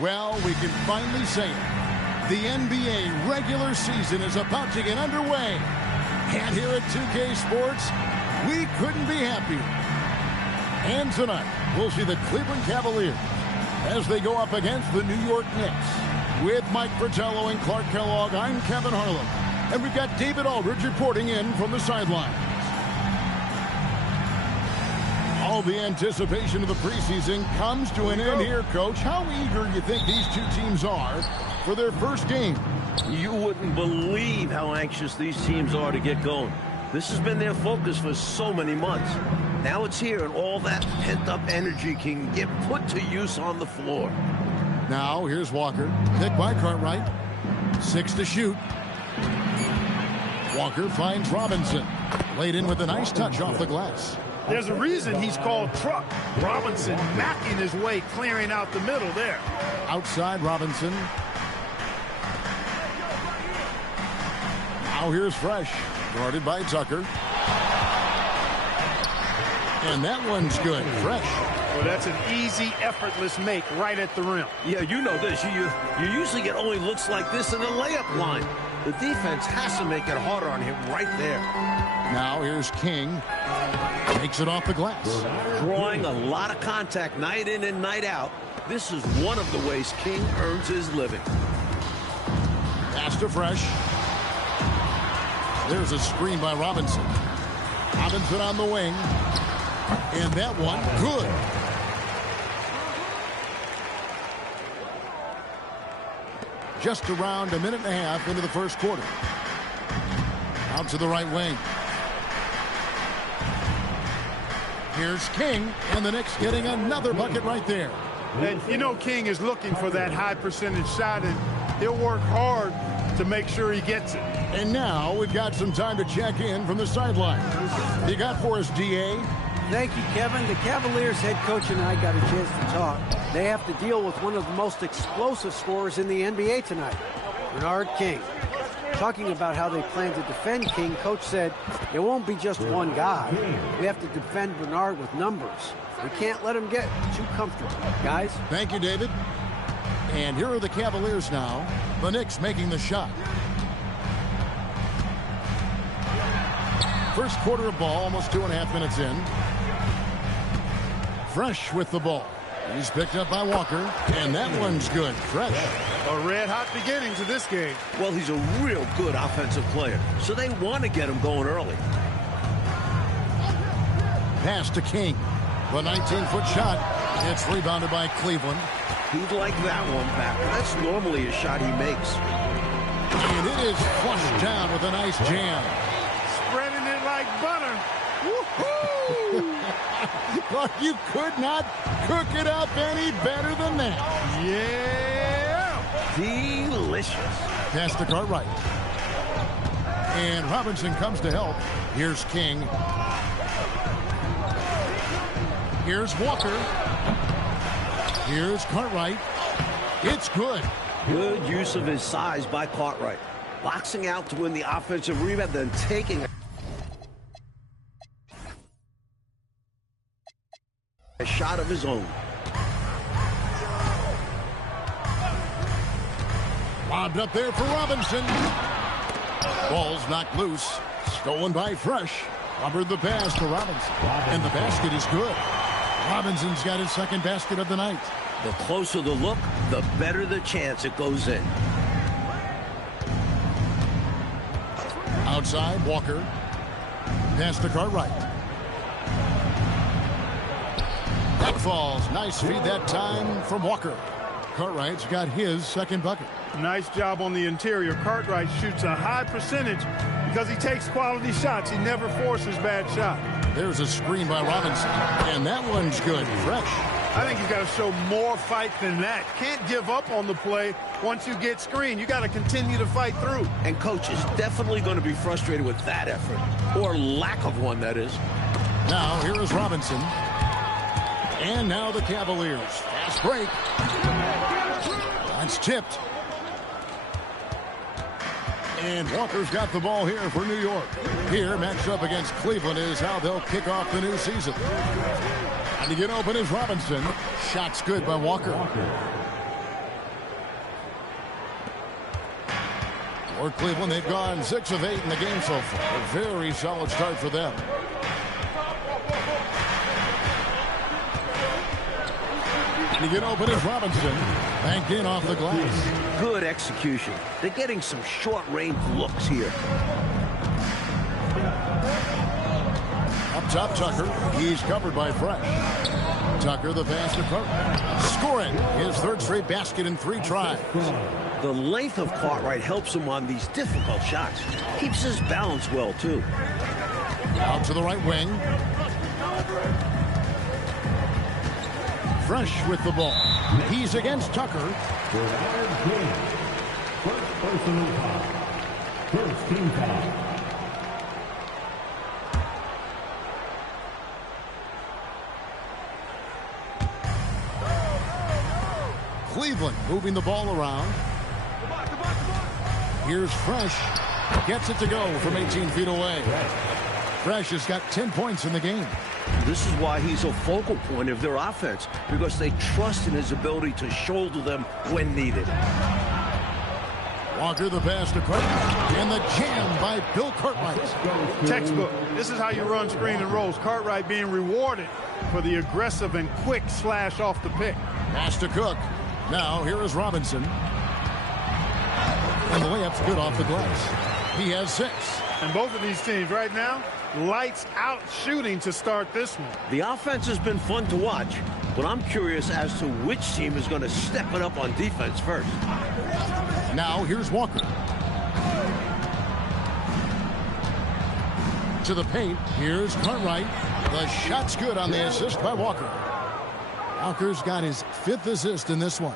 Well, we can finally say it. The NBA regular season is about to get underway. And here at 2K Sports, we couldn't be happier. And tonight, we'll see the Cleveland Cavaliers as they go up against the New York Knicks. With Mike Fratello and Clark Kellogg, I'm Kevin Harlan. And we've got David Aldridge reporting in from the sidelines. All the anticipation of the preseason comes to an end here, Coach. How eager do you think these two teams are for their first game? You wouldn't believe how anxious these teams are to get going. This has been their focus for so many months. Now it's here, and all that pent-up energy can get put to use on the floor. Now, here's Walker. Picked by Cartwright. 6 to shoot. Walker finds Robinson. Laid in with a nice touch off the glass. There's a reason he's called Truck. Robinson knocking his way, clearing out the middle there. Outside Robinson. Now here's Fresh. Guarded by Tucker. And that one's good. Fresh. Well, that's an easy, effortless make right at the rim. Yeah, you know this. You usually get only looks like this in the layup line. The defense has to make it harder on him right there. Now here's King. Takes it off the glass. Drawing a lot of contact night in and night out. This is one of the ways King earns his living. Pass to Fresh. There's a screen by Robinson. Robinson on the wing. And that one, good. Just around a minute and a half into the first quarter. Out to the right wing. Here's King, and the Knicks getting another bucket right there. And you know King is looking for that high percentage shot, and he'll work hard to make sure he gets it. And now we've got some time to check in from the sideline. You got for us, DA? Thank you, Kevin. The Cavaliers head coach and I got a chance to talk. They have to deal with one of the most explosive scorers in the NBA tonight, Bernard King. Talking about how they plan to defend King, Coach said, it won't be just one guy. We have to defend Bernard with numbers. We can't let him get too comfortable. Guys? Thank you, David. And here are the Cavaliers now. The Knicks making the shot. First quarter of ball, almost 2.5 minutes in. Fresh with the ball. He's picked up by Walker, and that one's good. Fresh. A red-hot beginning to this game. Well, he's a real good offensive player, so they want to get him going early. Pass to King. The 19-foot shot. It's rebounded by Cleveland. He'd like that one back. That's normally a shot he makes. And it is flushed down with a nice jam. Spreading it like butter. Woohoo! Well, you could not cook it up any better than that. Yeah! Delicious. Pass to Cartwright. And Robinson comes to help. Here's King. Here's Walker. Here's Cartwright. It's good. Good use of his size by Cartwright. Boxing out to win the offensive rebound, then taking a shot of his own. Lobbed up there for Robinson. Ball's knocked loose. Stolen by Fresh. Covered the pass to Robinson. And the basket is good. Robinson's got his second basket of the night. The closer the look, the better the chance it goes in. Outside, Walker. Pass to Cartwright. That falls. Nice feed that time from Walker. Cartwright's got his second bucket. Nice job on the interior. Cartwright shoots a high percentage because he takes quality shots. He never forces bad shots. There's a screen by Robinson. And that one's good. Fresh. I think you've got to show more fight than that. Can't give up on the play once you get screened. You got to continue to fight through. And coach is definitely going to be frustrated with that effort. Or lack of one, that is. Now, here is Robinson. And now the Cavaliers. Fast break. That's tipped. And Walker's got the ball here for New York. Here, matched up against Cleveland, is how they'll kick off the new season. And to get open is Robinson. Shot's good by Walker. For Cleveland, they've gone 6 of 8 in the game so far. A very solid start for them. To get open is Robinson. Banked in off the glass. Good execution. They're getting some short-range looks here. Up top, Tucker. He's covered by Fresh. Tucker, the pass to Cartwright. Scoring his 3rd straight basket in 3 tries. The length of Cartwright helps him on these difficult shots. Keeps his balance well, too. Out to the right wing. Fresh with the ball. He's against Tucker. First personal foul. First team foul. Cleveland moving the ball around. Here's Fresh. Gets it to go from 18 feet away. Fresh has got 10 points in the game. This is why he's a focal point of their offense, because they trust in his ability to shoulder them when needed. Walker, the pass to Cartwright. And the jam by Bill Cartwright. Textbook. This is how you run screen and rolls. Cartwright being rewarded for the aggressive and quick slash off the pick. Pass to Cook. Now, here is Robinson. And the layup's good off the glass. He has 6. And both of these teams right now, lights out shooting to start this one. The offense has been fun to watch, but I'm curious as to which team is going to step it up on defense first. Now, here's Walker. To the paint. Here's Cartwright. The shot's good on the assist by Walker. Walker's got his 5th assist in this one.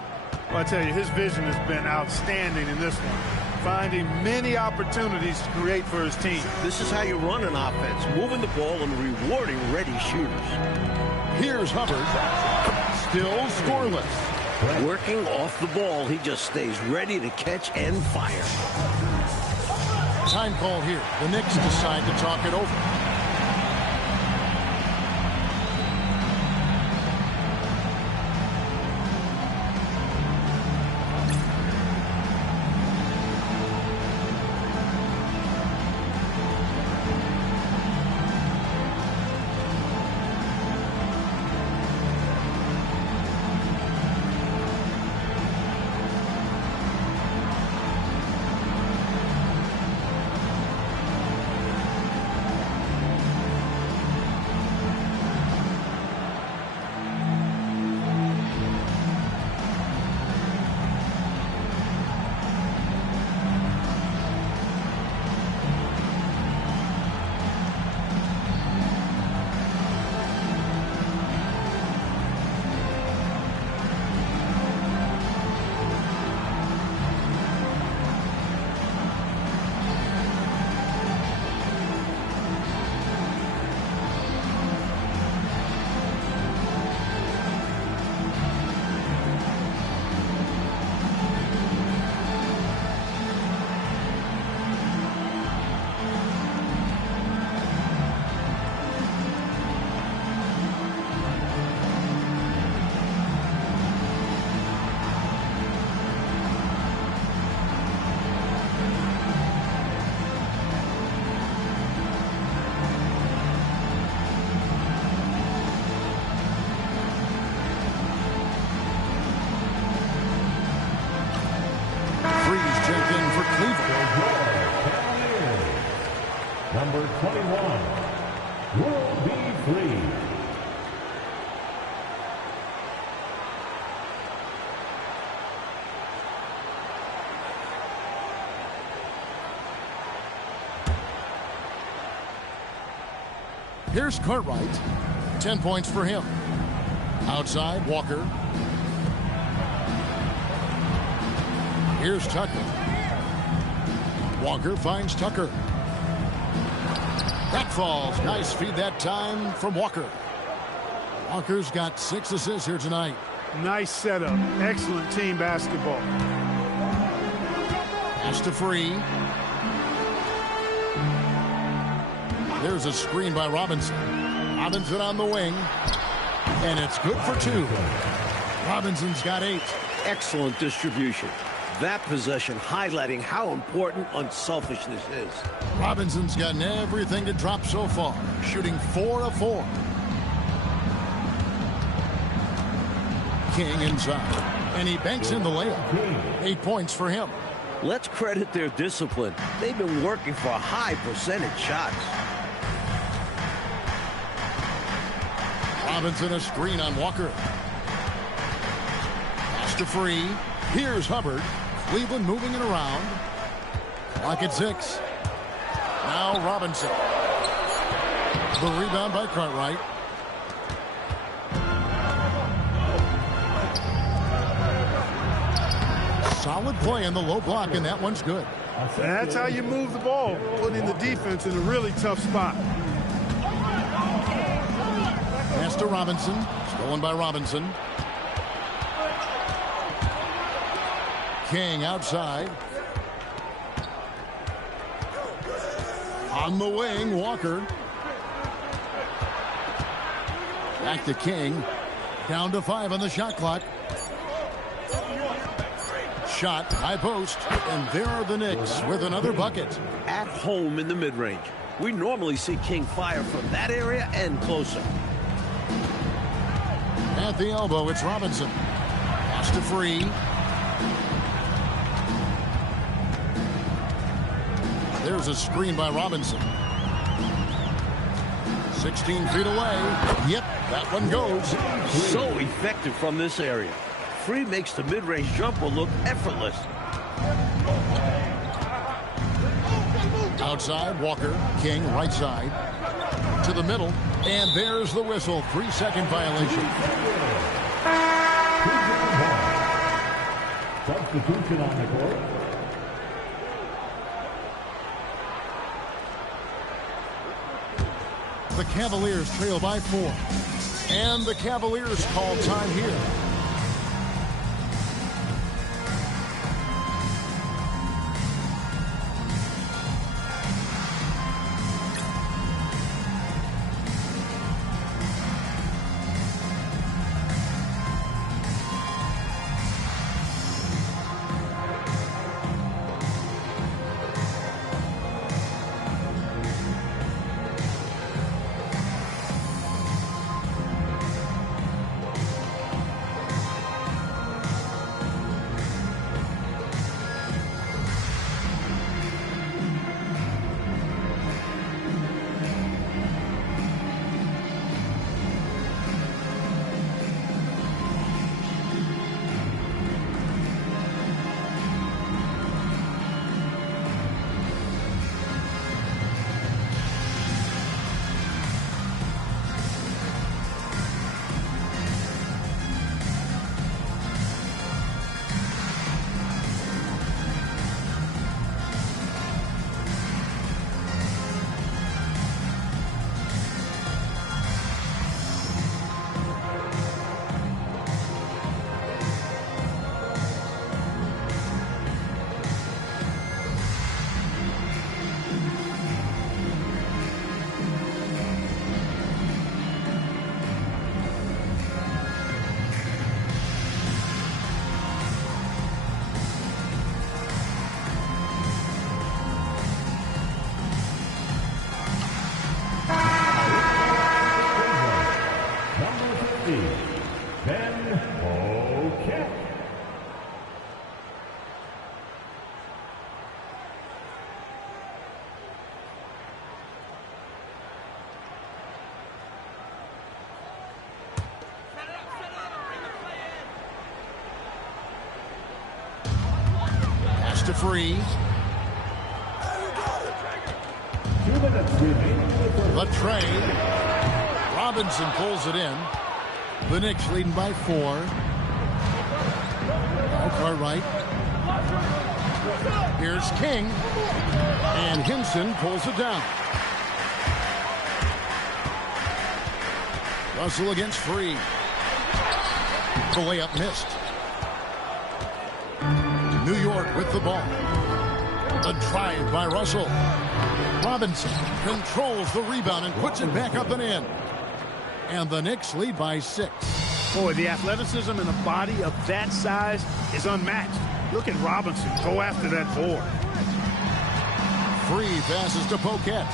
Well, I tell you, his vision has been outstanding in this one. Finding many opportunities to create for his team. This is how you run an offense, moving the ball and rewarding ready shooters. Here's Hubbard. Still scoreless. Working off the ball, he just stays ready to catch and fire. Time call here. The Knicks decide to talk it over. Number 21 will be free. Here's Cartwright. 10 points for him. Outside, Walker. Here's Tucker. Walker finds Tucker. That falls. Nice feed that time from Walker. Walker's got 6 assists here tonight. Nice setup. Excellent team basketball. Pass to Free. There's a screen by Robinson. Robinson on the wing. And it's good for 2. Robinson's got 8. Excellent distribution. That possession highlighting how important unselfishness is. Robinson's gotten everything to drop so far, shooting 4 of 4. King inside, and he banks in the layup. 8 points for him. Let's credit their discipline. They've been working for high percentage shots. Robinson a screen on Walker. Pass to Free. Here's Hubbard. Cleveland moving it around. Clock at 6. Now Robinson. The rebound by Cartwright. Solid play in the low block, and that one's good. That's how you move the ball, putting the defense in a really tough spot. Pass to Robinson. Stolen by Robinson. King outside. On the wing, Walker. Back to King. Down to 5 on the shot clock. Shot, high post, and there are the Knicks with another bucket. At home in the mid-range. We normally see King fire from that area and closer. At the elbow, it's Robinson. Pass to Free. There's a screen by Robinson. 16 feet away. Yep, that one goes. So effective from this area. Free makes the mid-range jumper look effortless. Outside, Walker. King, right side. To the middle. And there's the whistle. 3-second violation. Substitution on the court. The Cavaliers trail by 4. And the Cavaliers call time here. To Free. The trade. Robinson pulls it in. The Knicks leading by 4. Now Cartwright. Here's King. And Hinson pulls it down. Russell against Free. The layup missed. New York with the ball. The drive by Russell. Robinson controls the rebound and puts it back up and in. And the Knicks lead by 6. Boy, the athleticism and the body of that size is unmatched. Look at Robinson go after that board. Free passes to Poquette.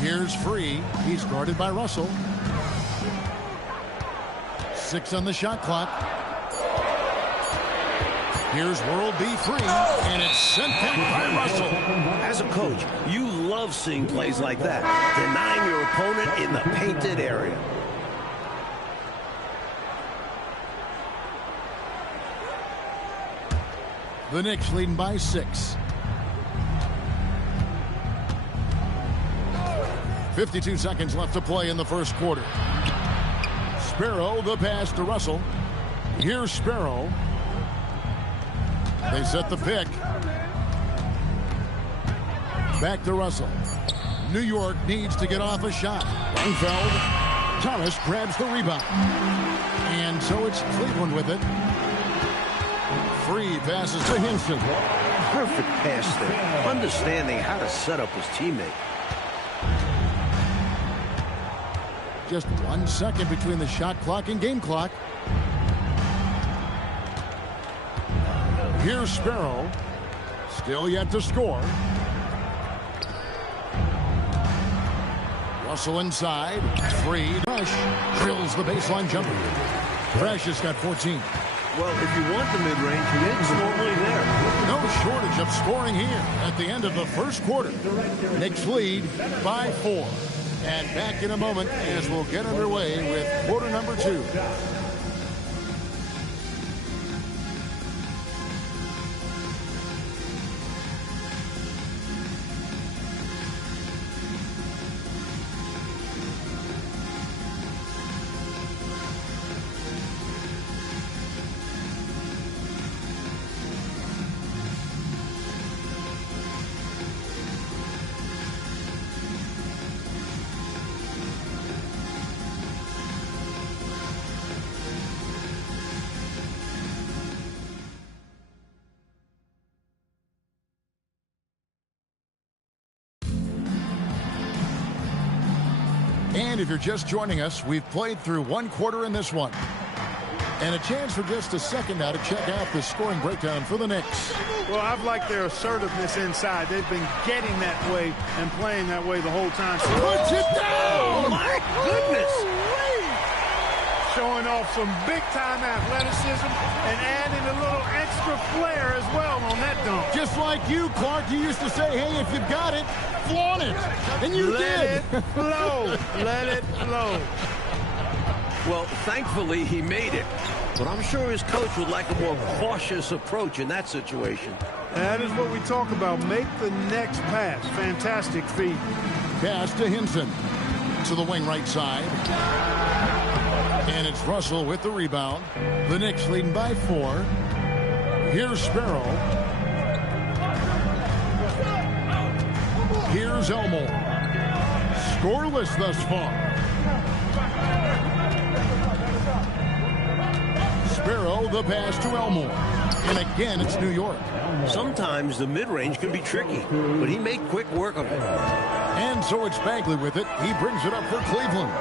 Here's Free. He's guarded by Russell. 6 on the shot clock. Here's World B Free, and it's sent back by Russell. As a coach, you love seeing plays like that, denying your opponent in the painted area. The Knicks leading by 6. 52 seconds left to play in the first quarter. Sparrow, the pass to Russell. Here's Sparrow. They set the pick. Back to Russell. New York needs to get off a shot. Langfeld. Thomas grabs the rebound. And so it's Cleveland with it. Free passes to Hinson. Perfect pass there, understanding how to set up his teammate. Just 1 second between the shot clock and game clock. Here's Sparrow. Still yet to score. Russell inside. Free. Rush drills the baseline jumper. Fresh has got 14. Well, if you want the mid-range, it's normally there. No shortage of scoring here at the end of the first quarter. Knicks lead by 4. And back in a moment as we'll get underway with quarter number 2. And if you're just joining us, we've played through 1 quarter in this one. And a chance for just a second now to check out the scoring breakdown for the Knicks. Well, I've liked their assertiveness inside. They've been getting that way and playing that way the whole time. Puts it down! Oh, my goodness! Showing off some big-time athleticism and adding a little extra flair as well on that dunk. Just like you, Clark, you used to say, hey, if you've got it, flaunt it. And you Let did. it flow. Let it flow. Well, thankfully, he made it. But I'm sure his coach would like a more cautious approach in that situation. That is what we talk about. Make the next pass. Fantastic feat. Pass to Hinson. To the wing right side. And it's Russell with the rebound. The Knicks leading by 4. Here's Sparrow. Here's Elmore. Scoreless thus far. Sparrow, the pass to Elmore. And again, it's New York. Sometimes the mid-range can be tricky, but he made quick work of it. And so it's Bagley with it. He brings it up for Cleveland.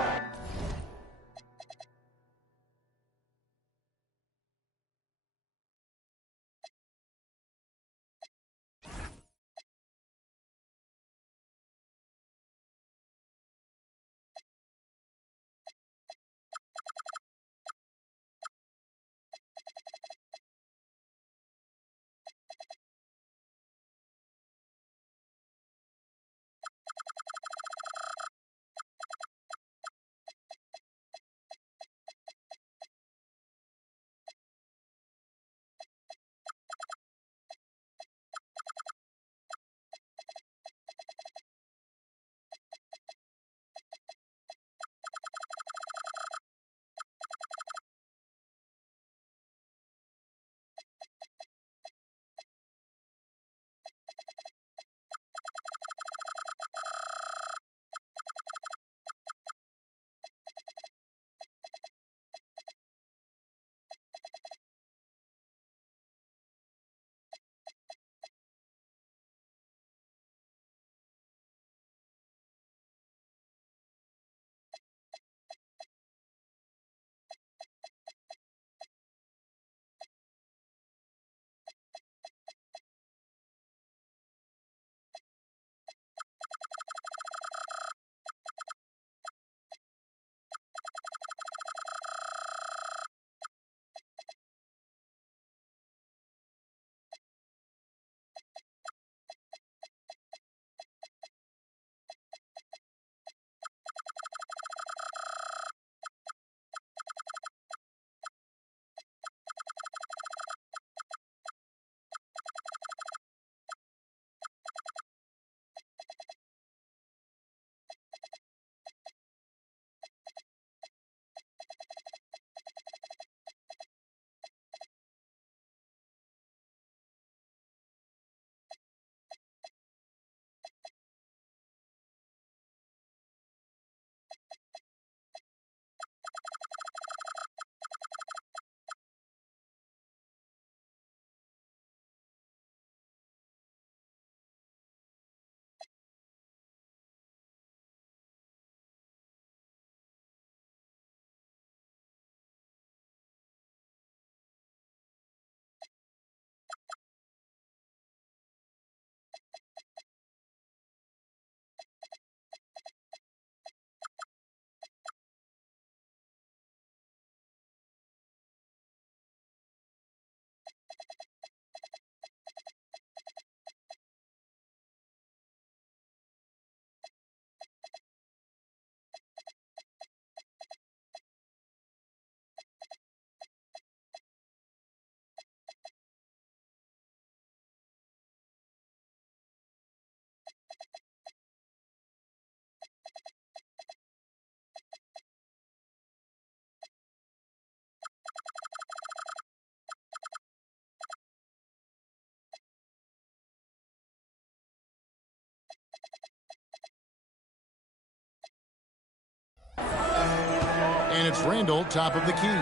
And it's Randall, top of the key.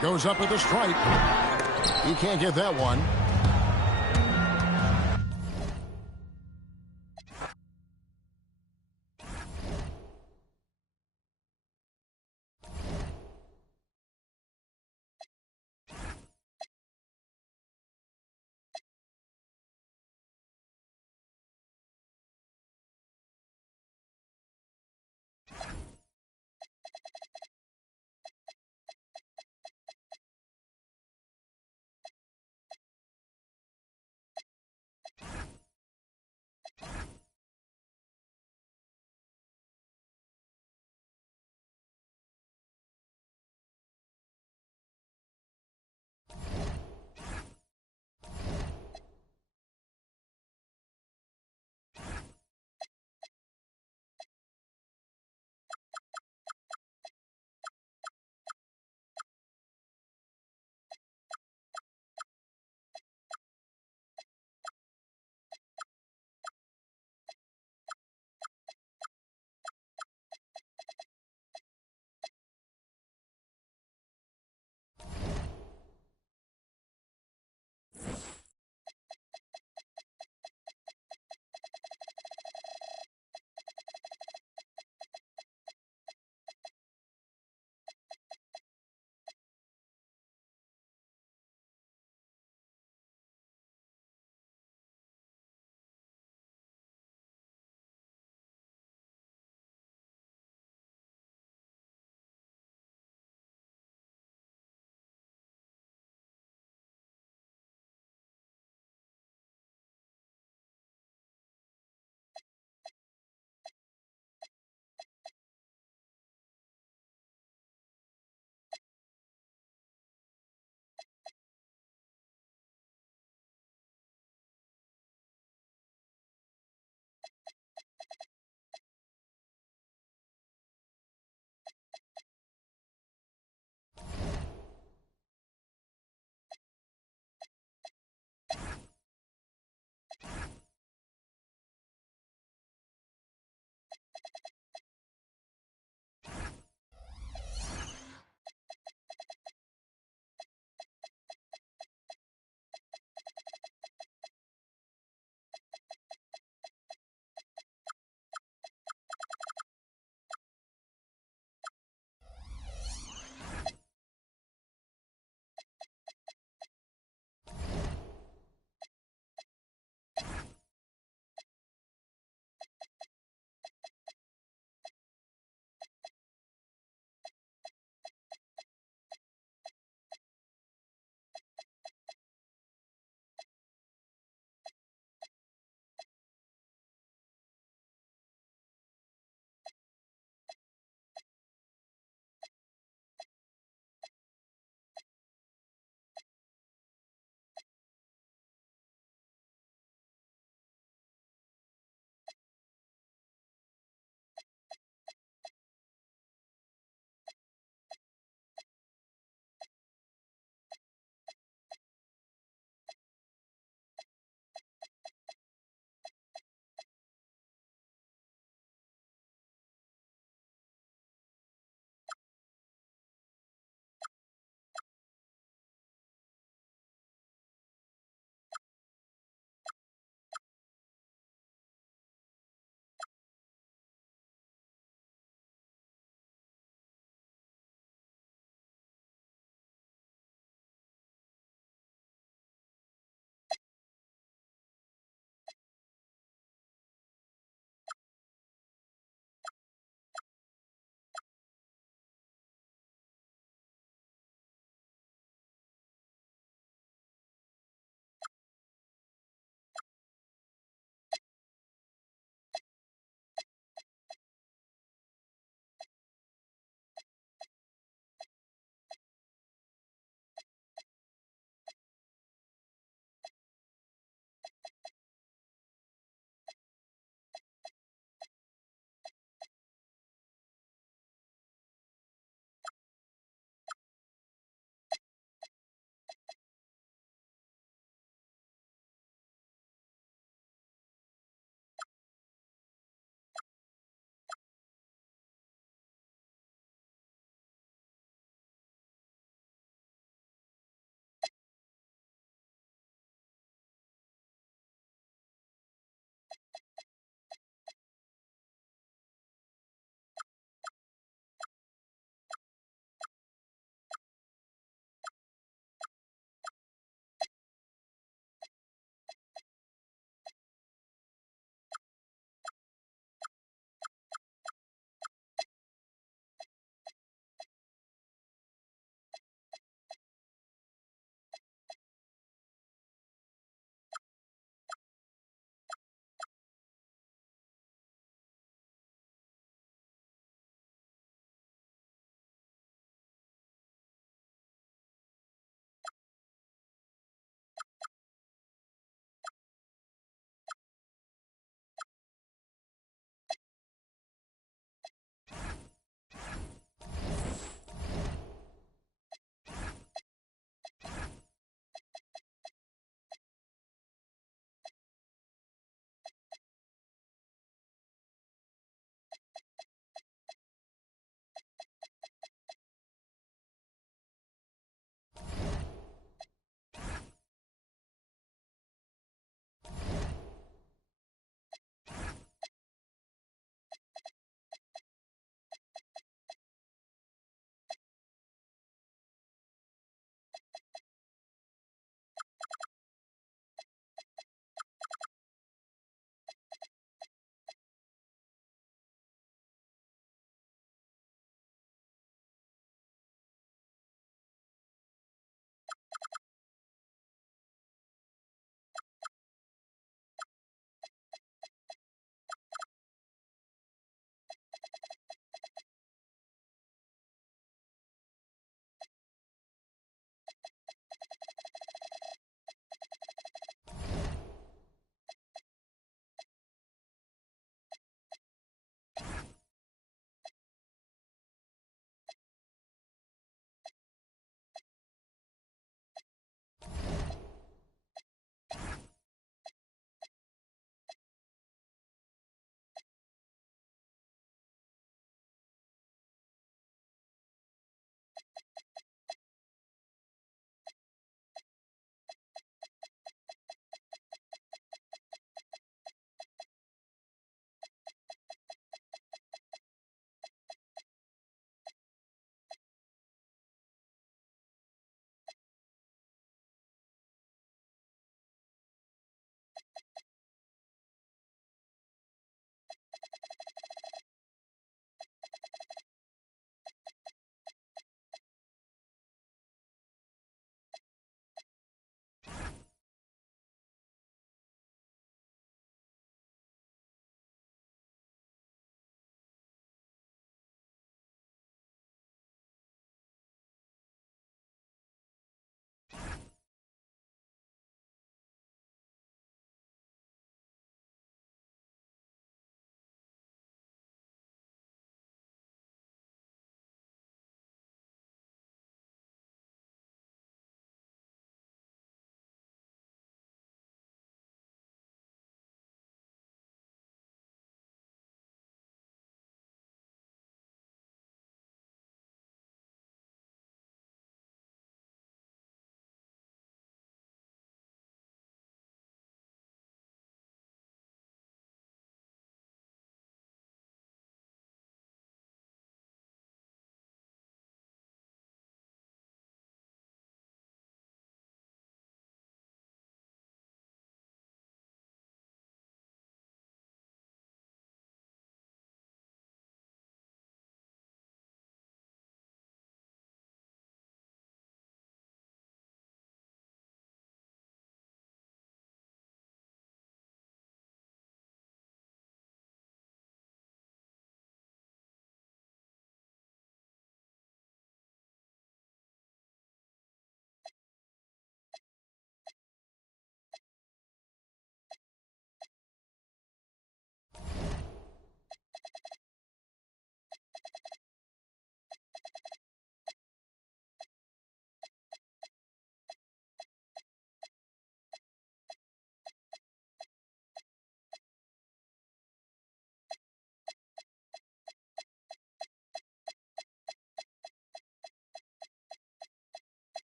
Goes up with a strike. He can't get that one.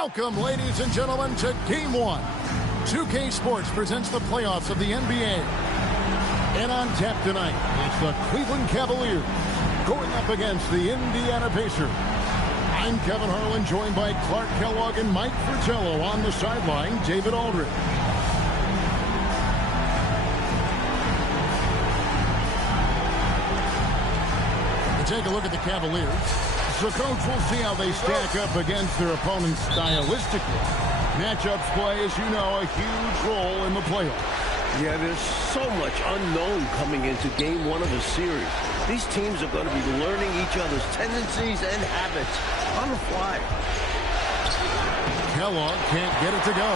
Welcome, ladies and gentlemen, to Game 1. 2K Sports presents the playoffs of the NBA. And on tap tonight, it's the Cleveland Cavaliers going up against the Indiana Pacers. I'm Kevin Harlan, joined by Clark Kellogg and Mike Fratello. On the sideline, David Aldridge. Take a look at the Cavaliers. So, Coach, we'll see how they stack up against their opponents stylistically. Matchups play, as you know, a huge role in the playoffs. Yeah, there's so much unknown coming into Game 1 of a series. These teams are going to be learning each other's tendencies and habits on the fly. Kellogg can't get it to go.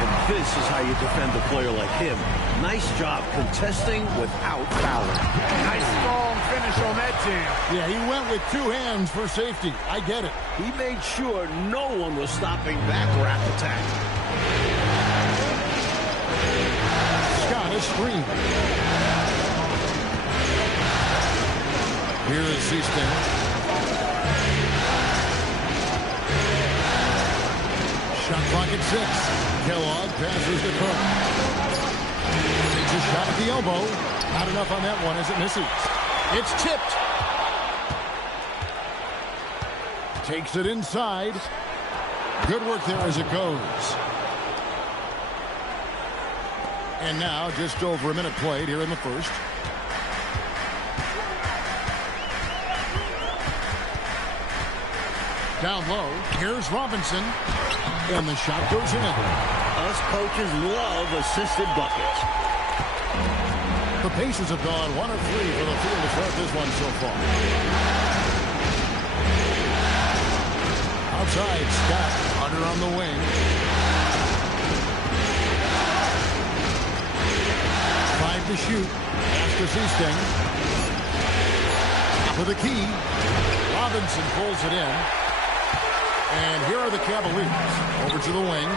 And this is how you defend a player like him. Nice job contesting without fouling. Nice strong finish on that jam. Yeah, he went with two hands for safety. I get it. He made sure no one was stopping that rap attack. Scott, a screen. Here is Seaston. Shot clock at 6. Kellogg passes to Cook. Takes a shot at the elbow. Not enough on that one as it misses. It's tipped. Takes it inside. Good work there as it goes. And now just over a minute played here in the first. Down low. Here's Robinson. And the shot goes in. Us coaches love assisted buckets. The Pacers have gone 1 of 3 for the field to start this one so far. Outside, Scott. Hunter on the wing. Five to shoot. Pass to Seasting. For the key. Robinson pulls it in. And here are the Cavaliers. Over to the wing.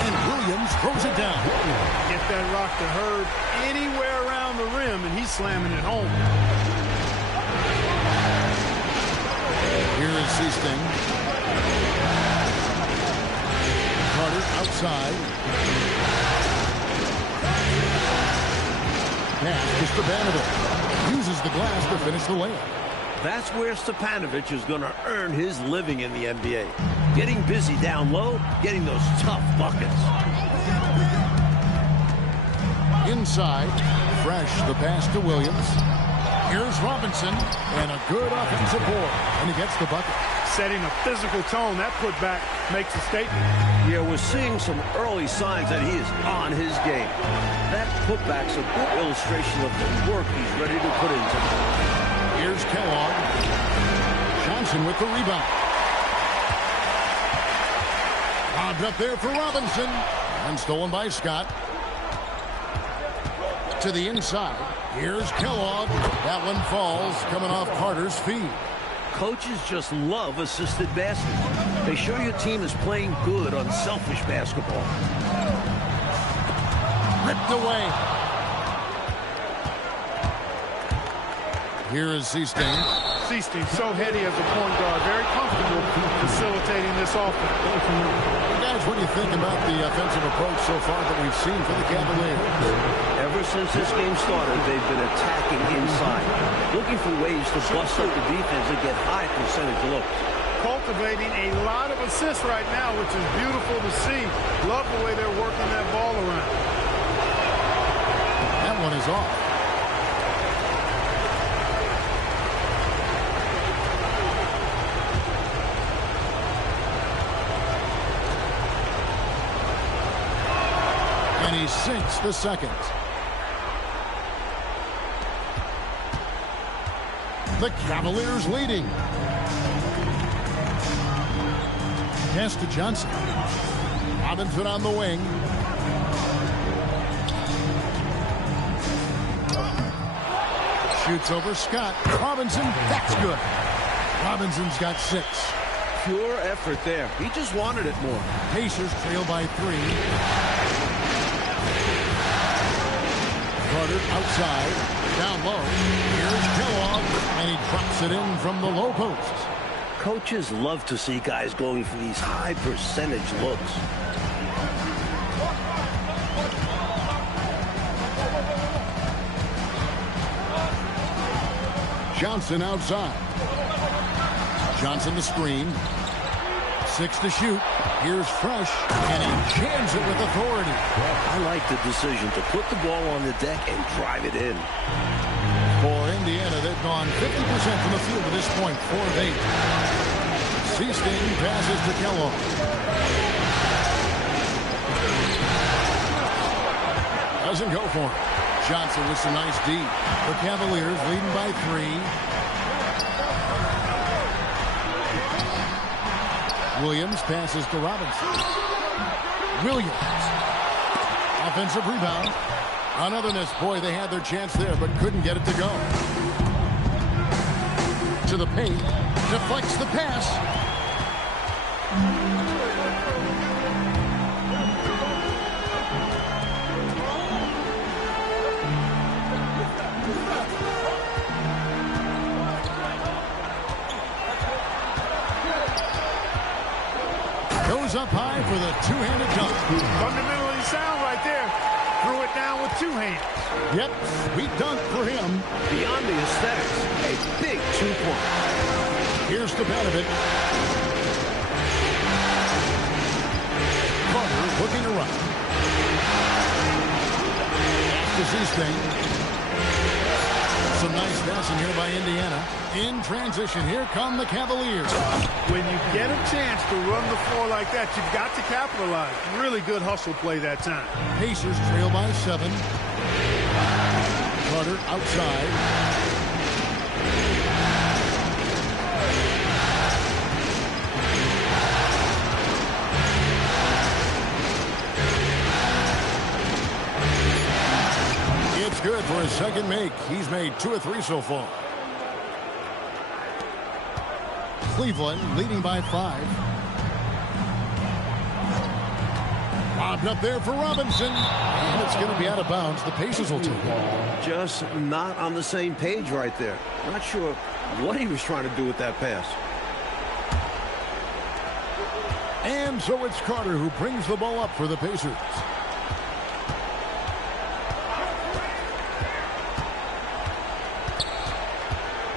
And Williams throws it down. Get that rock to Hurd anywhere around the rim, and he's slamming it home. Here is Seasting. Carter outside. Pass to Stepanovic. Uses the glass to finish the layup. That's where Stepanovic is going to earn his living in the NBA. Getting busy down low, getting those tough buckets. Inside, Fresh, the pass to Williams. Here's Robinson, and a good offensive board, and he gets the bucket. Setting a physical tone, that putback makes a statement. Yeah, we're seeing some early signs that he is on his game. That putback's a good illustration of the work he's ready to put into it. Here's Kellogg. Johnson with the rebound. Lobbed up there for Robinson. And stolen by Scott. To the inside. Here's Kellogg. That one falls, coming off Carter's feet. Coaches just love assisted baskets. They show your team is playing good on selfish basketball. Ripped away. Here is Seasting. Seasting so heady as a point guard, very comfortable facilitating this offense. Guys, what do you think about the offensive approach so far that we've seen for the Cavaliers? Ever since this game started, they've been attacking inside, looking for ways to bust up the defense and get high percentage looks. Cultivating a lot of assists right now, which is beautiful to see. Love the way they're working that ball around. That one is off. And he sinks the second. The Cavaliers leading. Pass to Johnson. Robinson on the wing. Shoots over Scott. Robinson, that's good. Robinson's got 6. Pure effort there. He just wanted it more. Pacers trail by 3. Carter outside, down low. Here's Kellogg, and he drops it in from the low post. Coaches love to see guys going for these high percentage looks. Johnson outside. Johnson the screen. 6 to shoot. Here's Fresh, and he jams it with authority. I like the decision to put the ball on the deck and drive it in. For Indiana, they've gone 50% from the field at this point, 4 of 8. Seasting passes to Kellogg. Doesn't go for him. Johnson with some nice D. The Cavaliers leading by 3. Williams passes to Robinson. Williams. Offensive rebound. Another miss. Boy, they had their chance there, but couldn't get it to go. To the paint. Deflects the pass. Goes up high for the two-handed dunk. Fundamentally sound right there. Threw it down with 2 hands. Yep, sweet dunk for him. Beyond the aesthetics, a big 2-point. Here's the benefit. Carter looking to run. To Seasting. Some nice passing here by Indiana. In transition, here come the Cavaliers. When you get a chance to run the floor like that, you've got to capitalize. Really good hustle play that time. Pacers trail by 7. Carter outside. It's good for his second make. He's made 2 of 3 so far. Cleveland leading by 5. Lobbed up there for Robinson. And it's going to be out of bounds. The Pacers will take it. Just not on the same page right there. Not sure what he was trying to do with that pass. And so it's Carter who brings the ball up for the Pacers.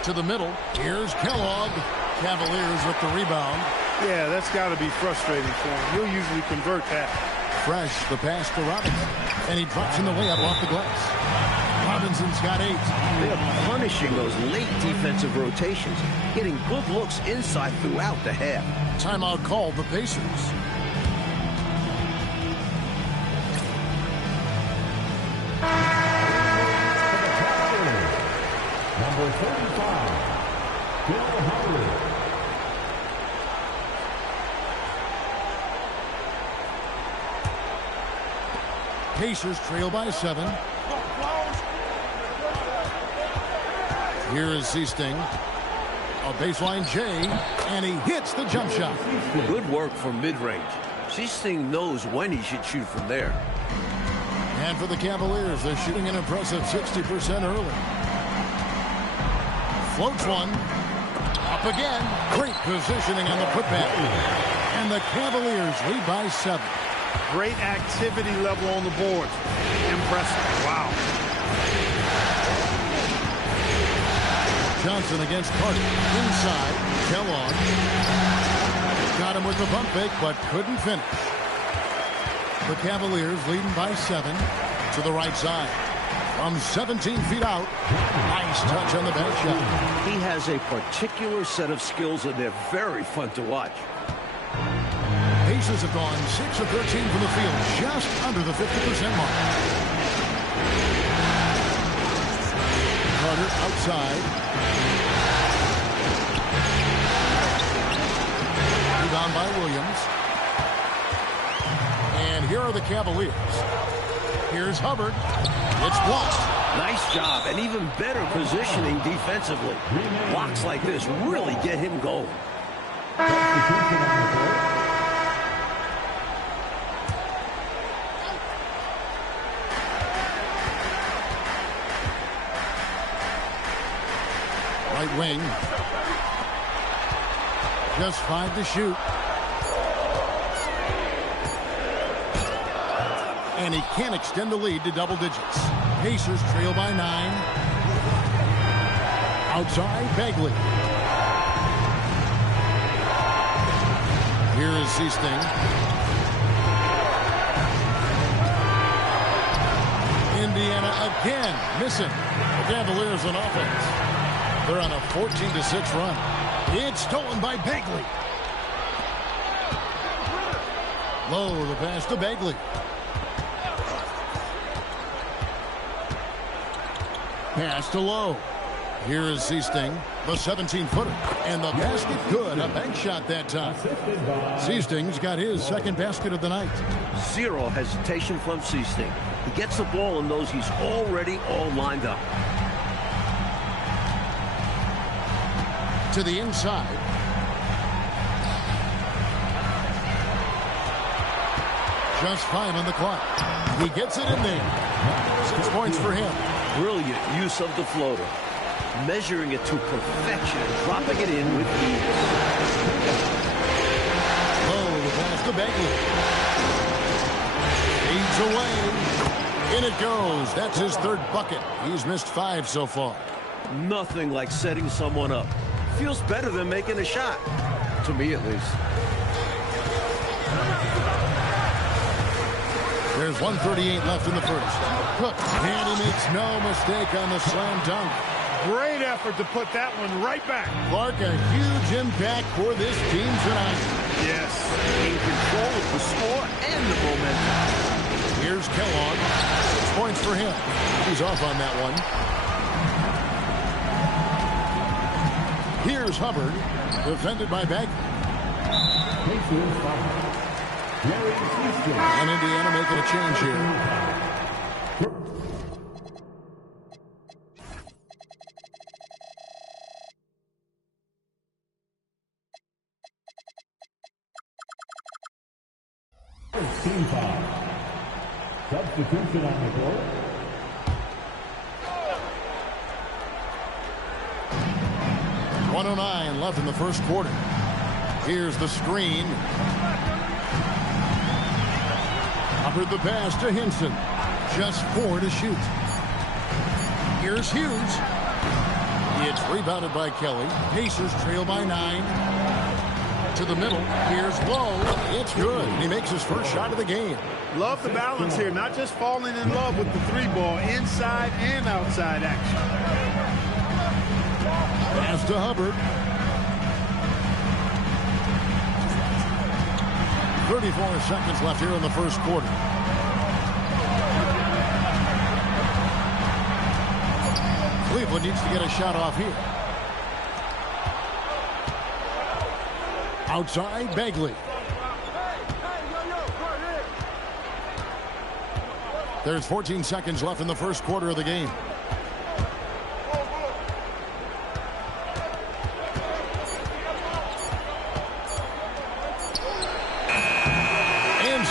To the middle. Here's Kellogg. Cavaliers with the rebound. Yeah, that's got to be frustrating for him. He'll usually convert that. Fresh, the pass to Robinson. And he drops in the layup off the glass. Robinson's got 8. They're punishing those late defensive rotations, getting good looks inside throughout the half. Timeout called the Pacers. Number 35, Bill Howard. Pacers trail by 7. Here is Seasting. A baseline J, and he hits the jump shot. Good work from mid-range. Seasting knows when he should shoot from there. And for the Cavaliers, they're shooting an impressive 60% early. Floats one. Up again. Great positioning on the putback. And the Cavaliers lead by 7. Great activity level on the board. Impressive. Wow. Johnson against Carter. Inside. Kellogg. Got him with the bump fake, but couldn't finish. The Cavaliers leading by 7 to the right side. From 17 feet out. Nice touch on the back shot. He has a particular set of skills, and they're very fun to watch. Pacers have gone 6 of 13 from the field, just under the 50% mark. Carter outside. Rebound by Williams. And here are the Cavaliers. Here's Hubbard. It's blocked. Nice job, and even better positioning defensively. Blocks like this really get him going. Right wing. Just 5 to shoot. And he can't extend the lead to double digits. Pacers trail by 9. Outside, Bagley. Here is Seasting. Indiana again missing. The Cavaliers on offense. They're on a 14-6 run. It's stolen by Bagley. Low, the pass to Bagley. Pass to Low. Here is Seasting, the 17-footer. And the basket good. A bank shot that time. Seasting's got his second basket of the night. Zero hesitation from Seasting. He gets the ball and knows he's already all lined up. To the inside. Just 5 on the clock. He gets it in there. 6 points for him. Brilliant use of the floater. Measuring it to perfection and dropping it in with ease. Oh, the pass to Bagley. Feeds away. In it goes. That's his third bucket. He's missed 5 so far. Nothing like setting someone up. Feels better than making a shot. To me, at least. There's 1:38 left in the first. Cook, and he makes no mistake on the slam dunk. Great effort to put that one right back. Clark, a huge impact for this team tonight. Yes. In control of the score and the momentum. Here's Kellogg. 6 points for him. He's off on that one. Here's Hubbard, defended by Bagley. And Indiana making a change here. Team foul. Substitution on the court. .109 left in the first quarter. Here's the screen. Hubbard the pass to Hinson. Just 4 to shoot. Here's Hughes. It's rebounded by Kelly. Pacers trail by 9. To the middle. Here's Low. It's good. He makes his first shot of the game. Love the balance here. Not just falling in love with the 3-ball. Inside and outside action. Pass to Hubbard. 34 seconds left here in the first quarter. Cleveland needs to get a shot off here. Outside, Bagley. There's 14 seconds left in the first quarter of the game.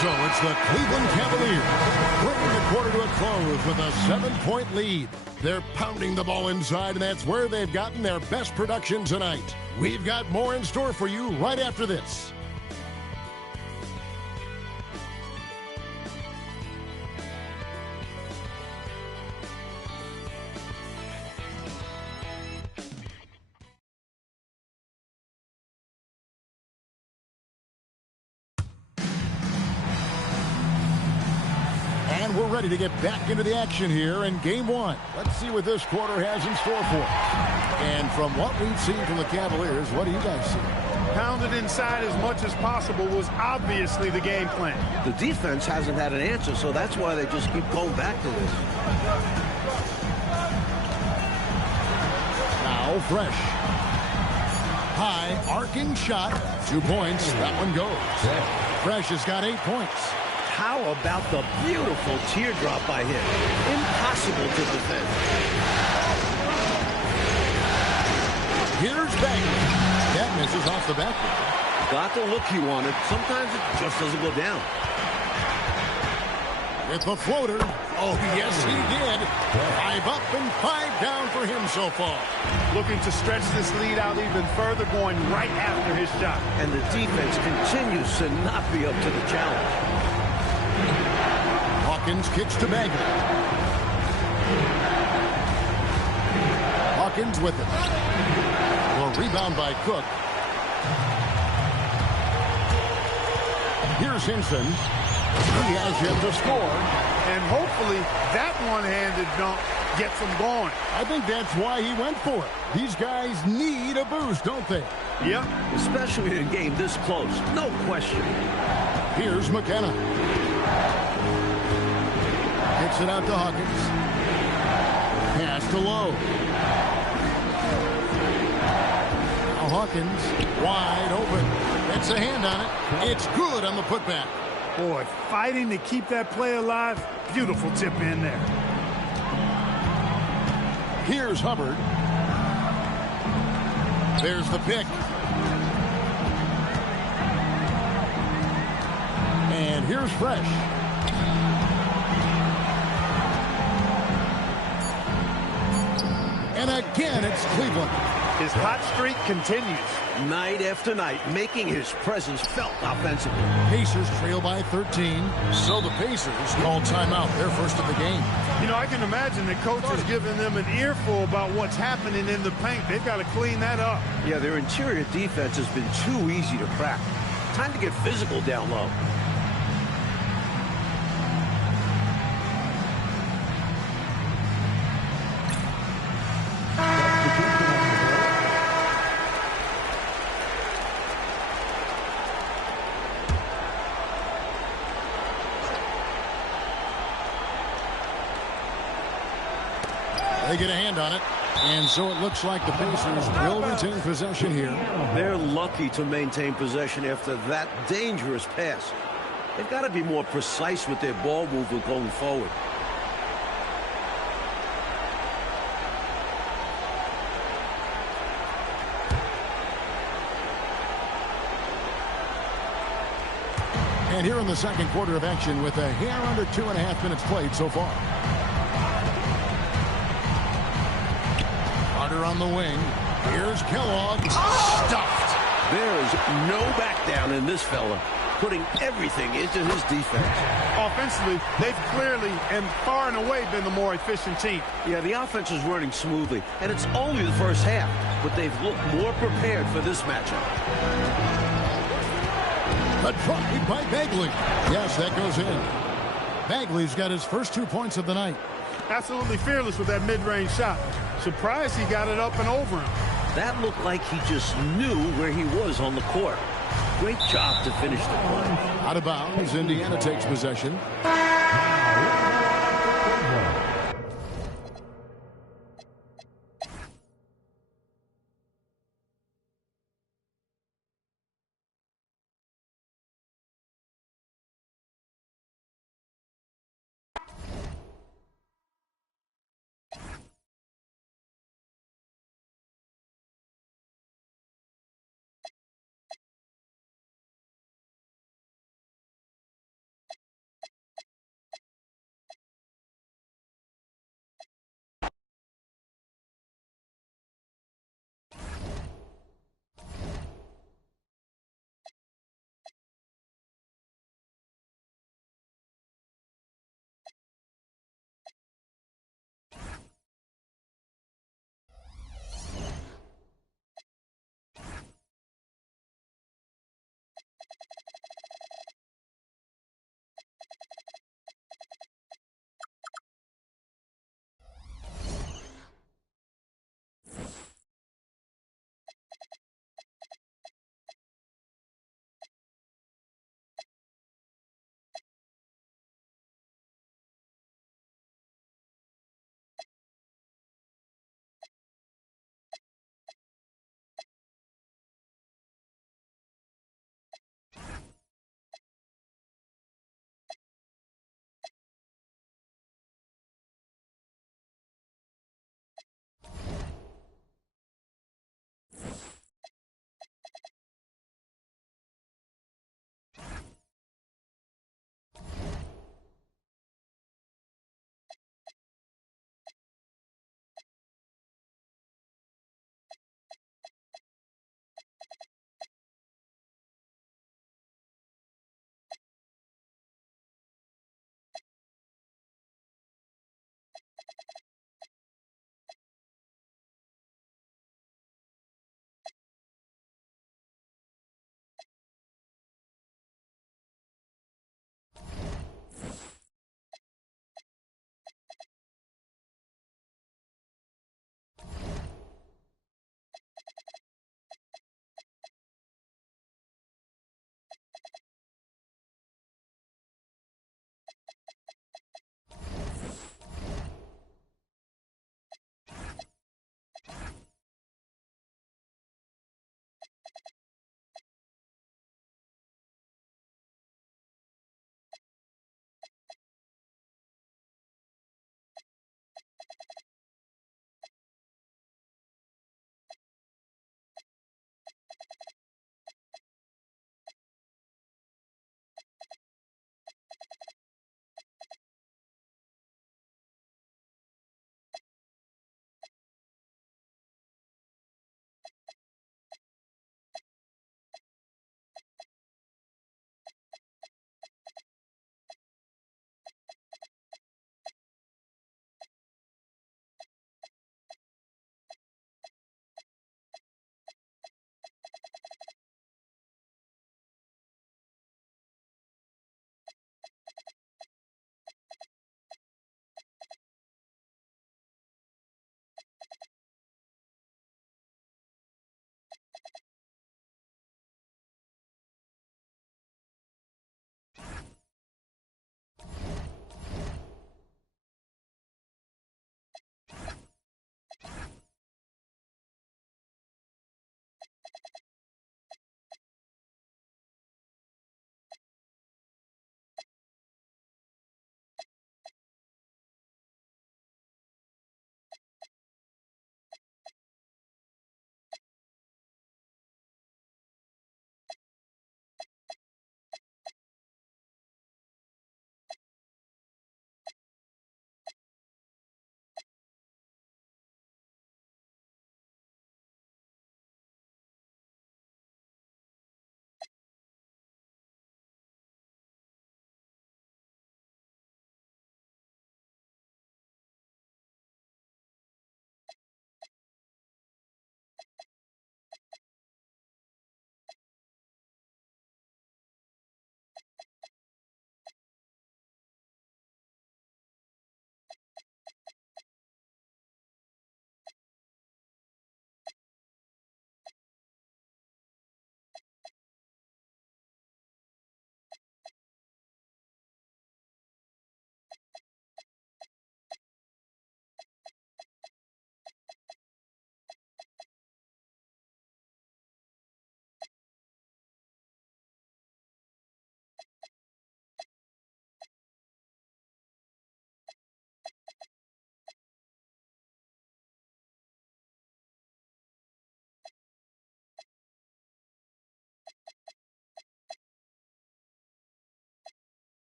So it's the Cleveland Cavaliers bringing the quarter to a close with a 7-point lead. They're pounding the ball inside, and that's where they've gotten their best production tonight. We've got more in store for you right after this. We're ready to get back into the action here in game 1. Let's see what this quarter has in store for us. And from what we've seen from the Cavaliers, what do you guys see? Pounded inside as much as possible was obviously the game plan. The defense hasn't had an answer, so that's why they just keep going back to this. Now Fresh. High, arcing shot. 2 points. That one goes. Fresh has got 8 points. How about the beautiful teardrop by him? Impossible to defend. Here's Bagley. That misses off the backboard. Got the look he wanted. Sometimes it just doesn't go down. With the floater, Oh, yes, he did. 5 up and 5 down for him so far. Looking to stretch this lead out even further, going right after his shot. And the defense continues to not be up to the challenge. Hawkins kicks to Bagley. Hawkins with it. Well, rebound by Cook. Here's Hinson. He has yet to score. And hopefully that one-handed dunk gets him going. I think that's why he went for it. These guys need a boost, don't they? Yep. Especially in a game this close. No question. Here's McKenna. Kicks it out to Hawkins. Pass to Lowe. Now Hawkins wide open. Gets a hand on it. It's good on the putback. Boy, fighting to keep that play alive. Beautiful tip in there. Here's Hubbard. There's the pick. And here's Fresh. And again, it's Cleveland. His hot streak continues. Night after night, making his presence felt offensively. Pacers trail by 13. So the Pacers call timeout, their first of the game. You know, I can imagine the coach is giving them an earful about what's happening in the paint. They've got to clean that up. Yeah, their interior defense has been too easy to crack. Time to get physical down low. They get a hand on it, and so it looks like the Pacers will retain possession here. They're lucky to maintain possession after that dangerous pass. They've got to be more precise with their ball movement going forward. And here in the second quarter of action with a hair under 2.5 minutes played so far. Carter on the wing. Here's Kellogg. Stuffed. There's no back down in this fella, putting everything into his defense. Offensively, they've clearly and far and away been the more efficient team. Yeah, the offense is running smoothly, and it's only the first half, but they've looked more prepared for this matchup. A try by Bagley. Yes, that goes in. Bagley's got his first 2 points of the night. Absolutely fearless with that mid-range shot. Surprised he got it up and over him. That looked like he just knew where he was on the court. Great job to finish the play. Out of bounds, Indiana takes possession.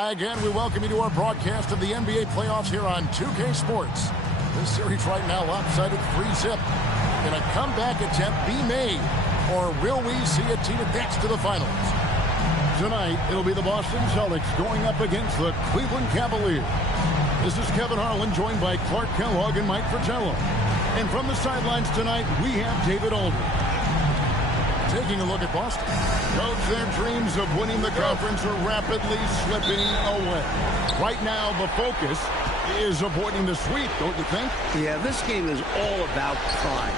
Hi again. We welcome you to our broadcast of the NBA playoffs here on 2K Sports. This series right now lopsided 3-zip. Can a comeback attempt be made, or will we see a team advance to the finals? Tonight, it'll be the Boston Celtics going up against the Cleveland Cavaliers. This is Kevin Harlan, joined by Clark Kellogg and Mike Fratello. And from the sidelines tonight, we have David Aldridge. Taking a look at Boston. Coach, their dreams of winning the conference are rapidly slipping away. Right now, the focus is avoiding the sweep, don't you think? Yeah, this game is all about pride.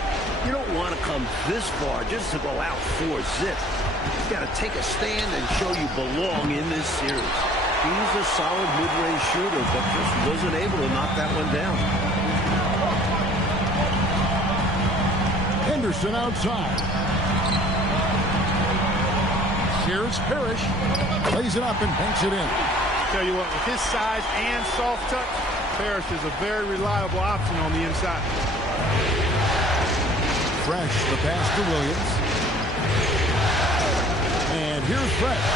You don't want to come this far just to go out 4-zip. You've got to take a stand and show you belong in this series. He's a solid mid-range shooter, but just wasn't able to knock that one down. Henderson outside. Here's Parrish. Plays it up and banks it in. Tell you what, with his size and soft touch, Parrish is a very reliable option on the inside. Fresh, the pass to Williams. And here's Fresh.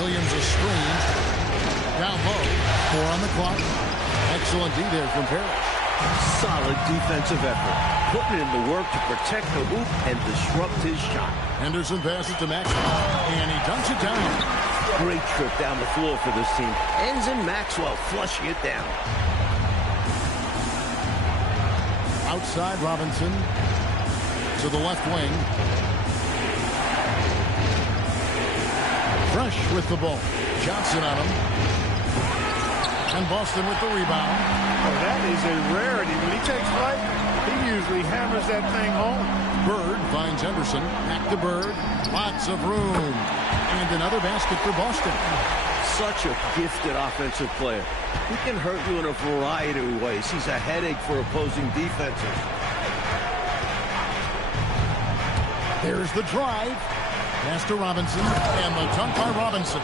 Williams a screen. Down low. 4 on the clock. Excellent D there from Parrish. Solid defensive effort. Putting in the work to protect the hoop and disrupt his shot. Henderson passes to Maxwell. And he dunks it down. Great trip down the floor for this team. Ends in Maxwell flushing it down. Outside Robinson to the left wing. Fresh with the ball. Johnson on him. And Boston with the rebound. Oh, that is a rarity. When he takes flight, he usually hammers that thing home. Bird finds Henderson. Back to Bird. Lots of room. And another basket for Boston. Such a gifted offensive player. He can hurt you in a variety of ways. He's a headache for opposing defenses. There's the drive. Pass to Robinson. And the dunk by Robinson.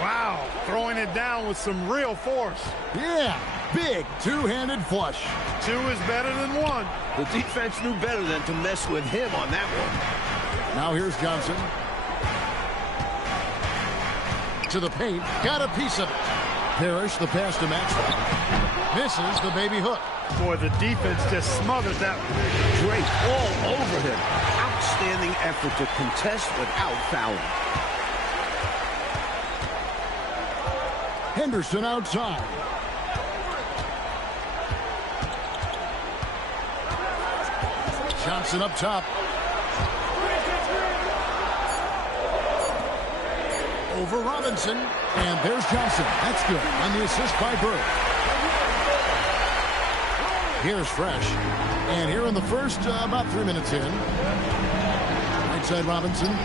Wow, throwing it down with some real force. Yeah, big two-handed flush. 2 is better than 1. The defense knew better than to mess with him on that one. Now here's Johnson. To the paint. Got a piece of it. Parrish, the pass to Maxwell. Misses the baby hook. Boy, the defense just smothered that one. Drake all over him. Outstanding effort to contest without fouling. Henderson outside. Johnson up top. Over Robinson. And there's Johnson. That's good. And the assist by Bird. Here's Fresh. And here in the first, about 3 minutes in. Right side Robinson.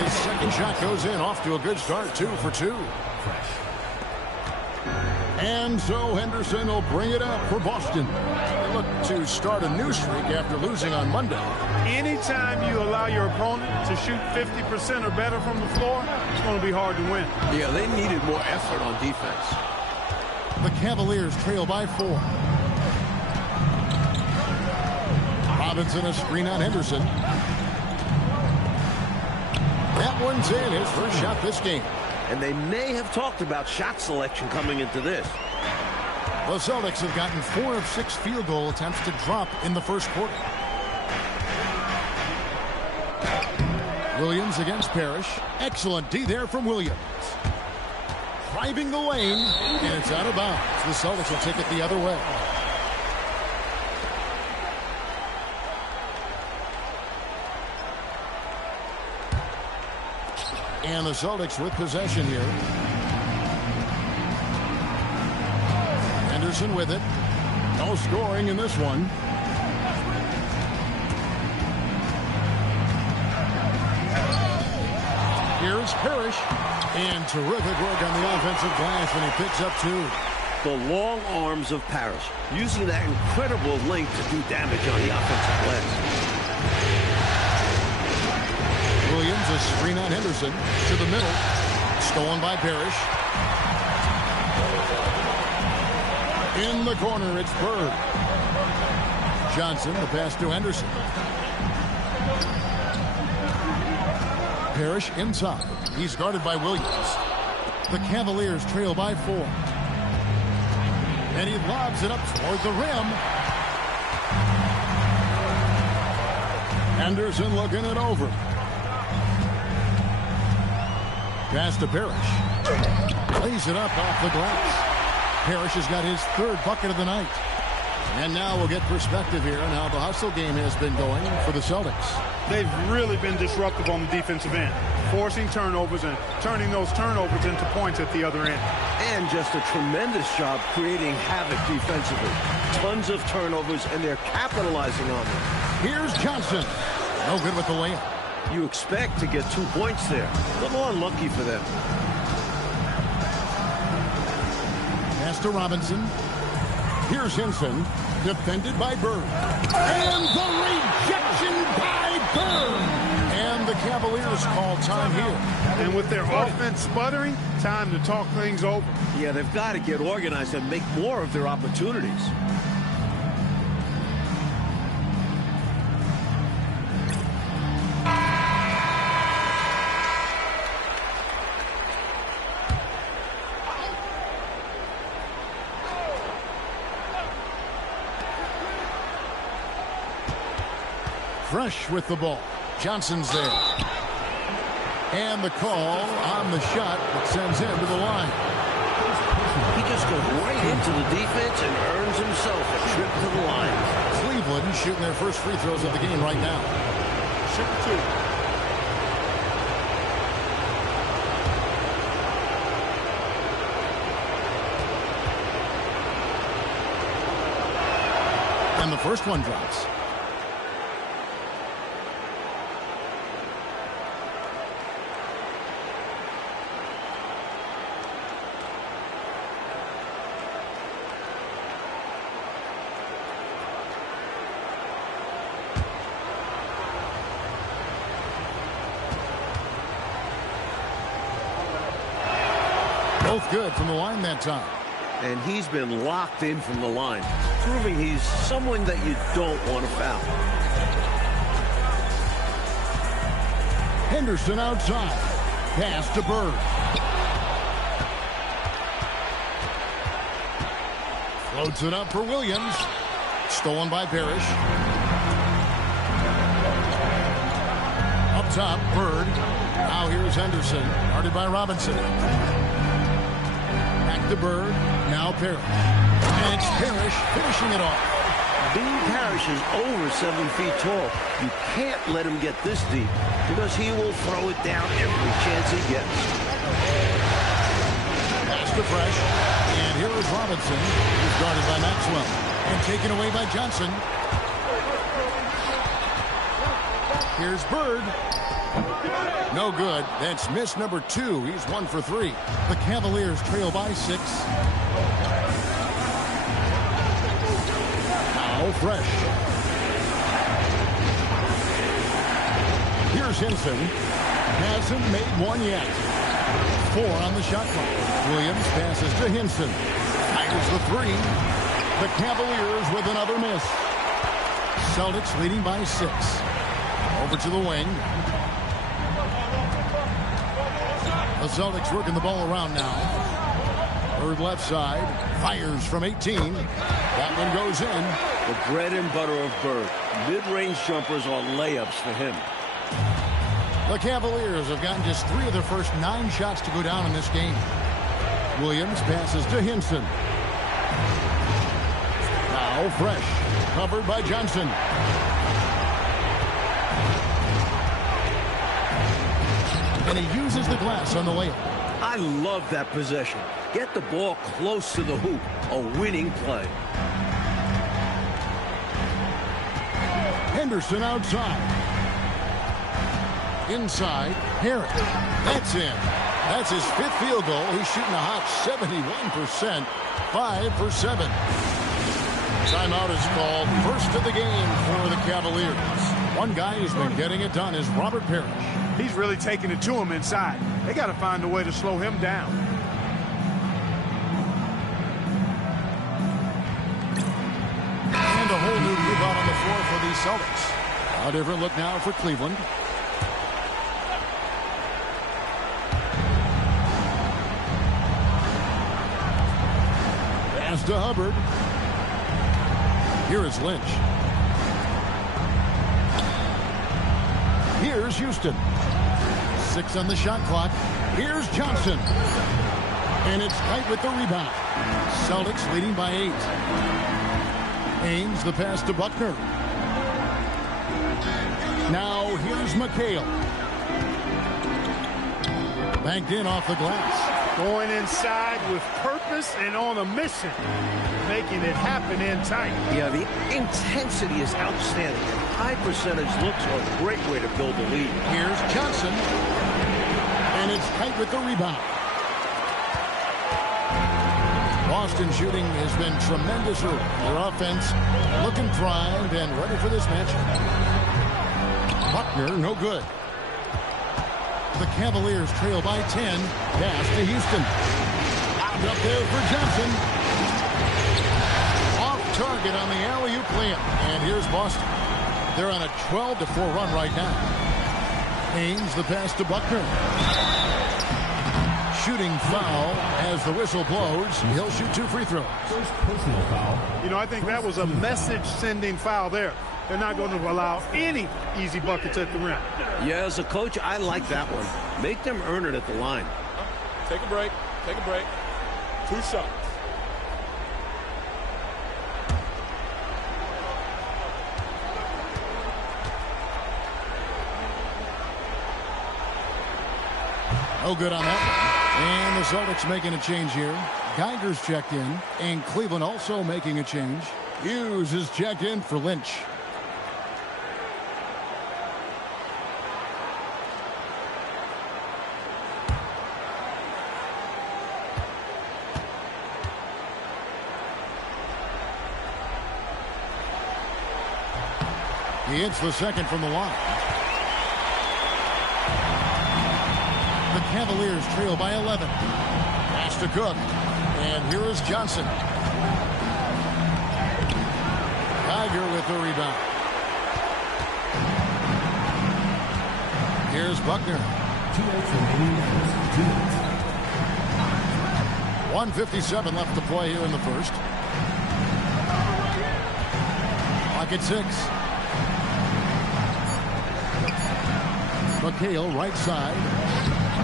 His second shot goes in. Off to a good start. 2 for 2. And so Henderson will bring it up for Boston. They look to start a new streak after losing on Monday. Anytime you allow your opponent to shoot 50% or better from the floor, it's going to be hard to win. Yeah, they needed more effort on defense. The Cavaliers trail by 4. Robinson a screen on Henderson. That one's in. His first shot this game. And they may have talked about shot selection coming into this. The Celtics have gotten 4 of 6 field goal attempts to drop in the first quarter. Williams against Parrish. Excellent D there from Williams. Driving the lane, and it's out of bounds. The Celtics will take it the other way. And the Celtics with possession here. Henderson with it. No scoring in this one. Here's Parrish. And terrific work on the offensive glass when he picks up 2. The long arms of Parrish, using that incredible length to do damage on the offensive glass. Williams a screen on Henderson to the middle. Stolen by Parrish. In the corner, it's Bird. Johnson, the pass to Henderson. Parrish inside. He's guarded by Williams. The Cavaliers trail by 4. And he lobs it up toward the rim. Henderson looking it over. Pass to Parrish. Lays it up off the glass. Parrish has got his 3rd bucket of the night. And now we'll get perspective here on how the hustle game has been going for the Celtics. They've really been disruptive on the defensive end, forcing turnovers and turning those turnovers into points at the other end. And just a tremendous job creating havoc defensively. Tons of turnovers, and they're capitalizing on them. Here's Johnson. No good with the layup. You expect to get 2 points there. A little unlucky for them. Pass to Robinson. Here's Hinson, defended by Bird. And the rejection by Bird. And the Cavaliers call time here. And with their offense sputtering, time to talk things over. Yeah, they've got to get organized and make more of their opportunities. Fresh with the ball. Johnson's there. And the call on the shot that sends him to the line. He just goes right into the defense and earns himself a trip to the line. Cleveland shooting their first free throws of the game right now. Shoot 2. And the first one drops. Both good from the line that time. And he's been locked in from the line, proving he's someone that you don't want to foul. Henderson outside. Pass to Bird. Floats it up for Williams. Stolen by Parrish. Up top, Bird. Now here's Henderson. Guarded by Robinson. Back to Bird. Now Parrish. And it's Parrish finishing it off. Being Parrish is over 7 feet tall. You can't let him get this deep because he will throw it down every chance he gets. Pass to Fresh. And here is Robinson, who's guarded by Maxwell. And taken away by Johnson. Here's Bird. No good. That's miss number 2. He's 1 for 3. The Cavaliers trail by 6. Now Fresh. Here's Hinson. Hasn't made one yet. 4 on the shot clock. Williams passes to Hinson. Fires the 3. The Cavaliers with another miss. Celtics leading by 6. Over to the wing. The Celtics working the ball around now. Bird left side. Fires from 18. That one goes in. The bread and butter of Bird. Mid-range jumpers are layups for him. The Cavaliers have gotten just 3 of their first 9 shots to go down in this game. Williams passes to Hinson. Now Fresh. Covered by Johnson. And he uses the glass on the layup. I love that possession. Get the ball close to the hoop. A winning play. Henderson outside. Inside, Harris. That's in. That's his 5th field goal. He's shooting a hot 71%. 5 for 7. Timeout is called. First of the game for the Cavaliers. One guy who's been getting it done is Robert Parrish. He's really taking it to him inside. They got to find a way to slow him down. And a whole new group out on the floor for the Celtics. A different look now for Cleveland. Pass to Hubbard. Here is Lynch. Here's Houston. 6 on the shot clock. Here's Johnson. And it's tight with the rebound. Celtics leading by 8. Ames, the pass to Buckner. Now here's McHale. Banked in off the glass. Going inside with purpose and on a mission. Making it happen in tight. Yeah, the intensity is outstanding. High percentage looks are a great way to build a lead. Here's Johnson. And it's tight with the rebound. Boston shooting has been tremendous early. Their offense looking primed and ready for this matchup. Buckner, no good. The Cavaliers trail by 10. Pass to Houston. Out up there for Johnson. Off target on the alley-oop layup. And here's Boston. They're on a 12-4 run right now. Ames, the pass to Buckner. Shooting foul as the whistle blows. He'll shoot 2 free throws. First personal foul. You know, I think that was a message-sending foul there. They're not going to allow any easy buckets at the rim. Yeah, as a coach, I like that one. Make them earn it at the line. Take a break. Take a break. 2 shots. Oh, good on that. And the Celtics making a change here. Geiger's checked in, and Cleveland also making a change. Hughes is checked in for Lynch. He hits the second from the line. The Cavaliers trail by 11. Pass to Cook. And here is Johnson. Geiger with the rebound. Here's Buckner. 1:57 left to play here in the first. Clock at 6. McHale right side.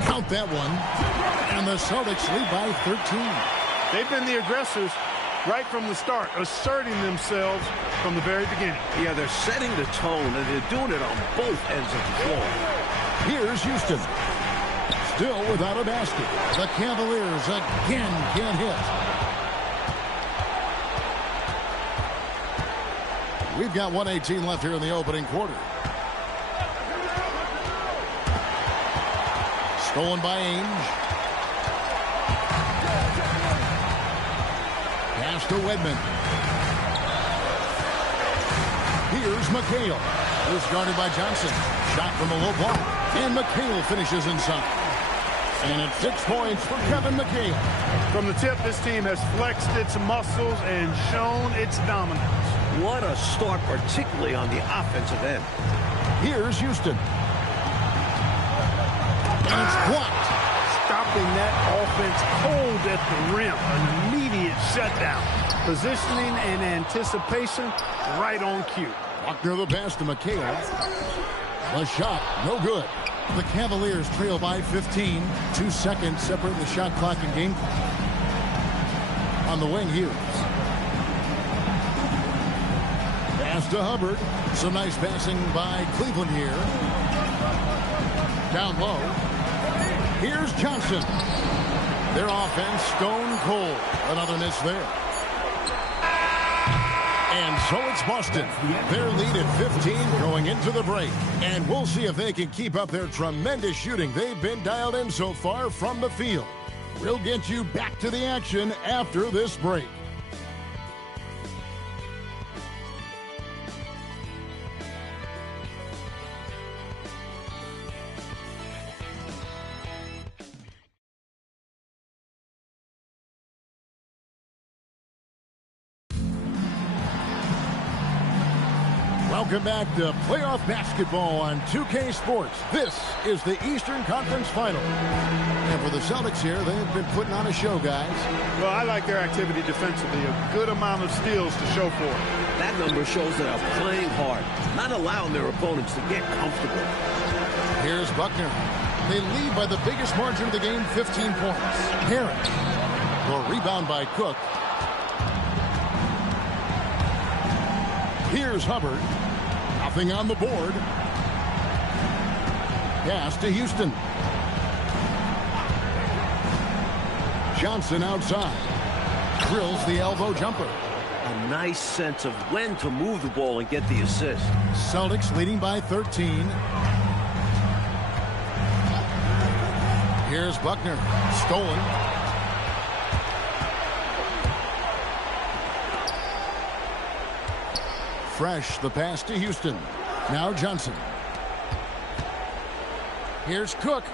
Count that one. And the Celtics lead by 13. They've been the aggressors right from the start, asserting themselves from the very beginning. Yeah, they're setting the tone, and they're doing it on both ends of the floor. Here's Houston. Still without a basket. The Cavaliers again can't hit. We've got 1:18 left here in the opening quarter. Stolen by Ainge. Pass to Wedman. Here's McHale. Who's guarded by Johnson. Shot from the low block. And McHale finishes inside. And it's 6 points for Kevin McHale. From the tip, this team has flexed its muscles and shown its dominance. What a start, particularly on the offensive end. Here's Houston. And it's blocked. Stopping that offense cold at the rim. An immediate shutdown. Positioning and anticipation right on cue. Buckner the pass to McHale. The shot, no good. The Cavaliers trail by 15. 2 seconds separating the shot clock and game clock. On the wing, Hughes. Pass to Hubbard. Some nice passing by Cleveland here. Down low. Here's Johnson. Their offense stone cold. Another miss there. And so it's Boston. Their lead at 15 going into the break. And we'll see if they can keep up their tremendous shooting they've been dialed in so far from the field. We'll get you back to the action after this break. Welcome back to playoff basketball on 2K Sports. This is the Eastern Conference Final. And for the Celtics here, they've been putting on a show, guys. Well, I like their activity defensively. A good amount of steals to show for it. That number shows they're playing hard, not allowing their opponents to get comfortable. Here's Buckner. They lead by the biggest margin of the game, 15 points. Harris. The rebound by Cook. Here's Hubbard. Nothing on the board. Pass to Houston. Johnson outside. Drills the elbow jumper. A nice sense of when to move the ball and get the assist. Celtics leading by 13. Here's Buckner. Stolen. Fresh, the pass to Houston. Now Johnson. Here's Cook.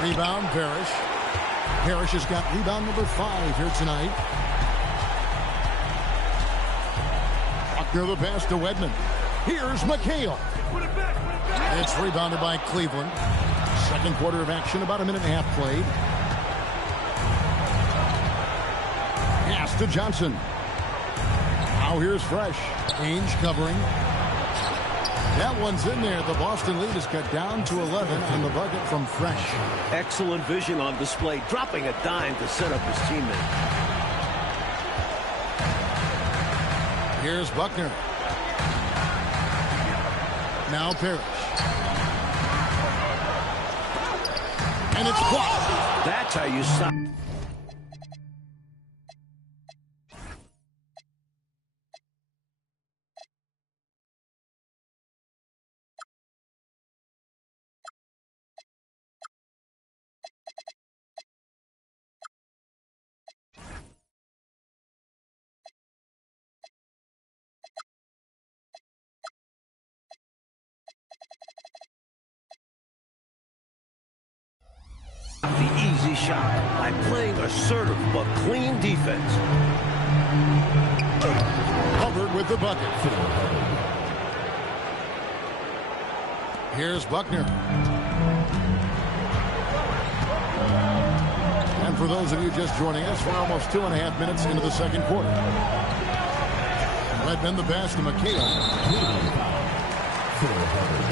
Rebound, Parrish. Parrish has got rebound number 5 here tonight. Buckner the pass to Wedman. Here's McHale. It's rebounded by Cleveland. Second quarter of action, about a minute and a half played. Pass to Johnson. Now here's Fresh. Ainge covering. That one's in there. The Boston lead is cut down to 11 on the bucket from Fresh. Excellent vision on display, dropping a dime to set up his teammate. Here's Buckner. Now Parrish. And it's blocked. That's how you stop. The easy shot by playing assertive but clean defense. Hubbard with the bucket. Here's Buckner. And for those of you just joining us, we're almost 2.5 minutes into the second quarter. Redmond the pass to McHale.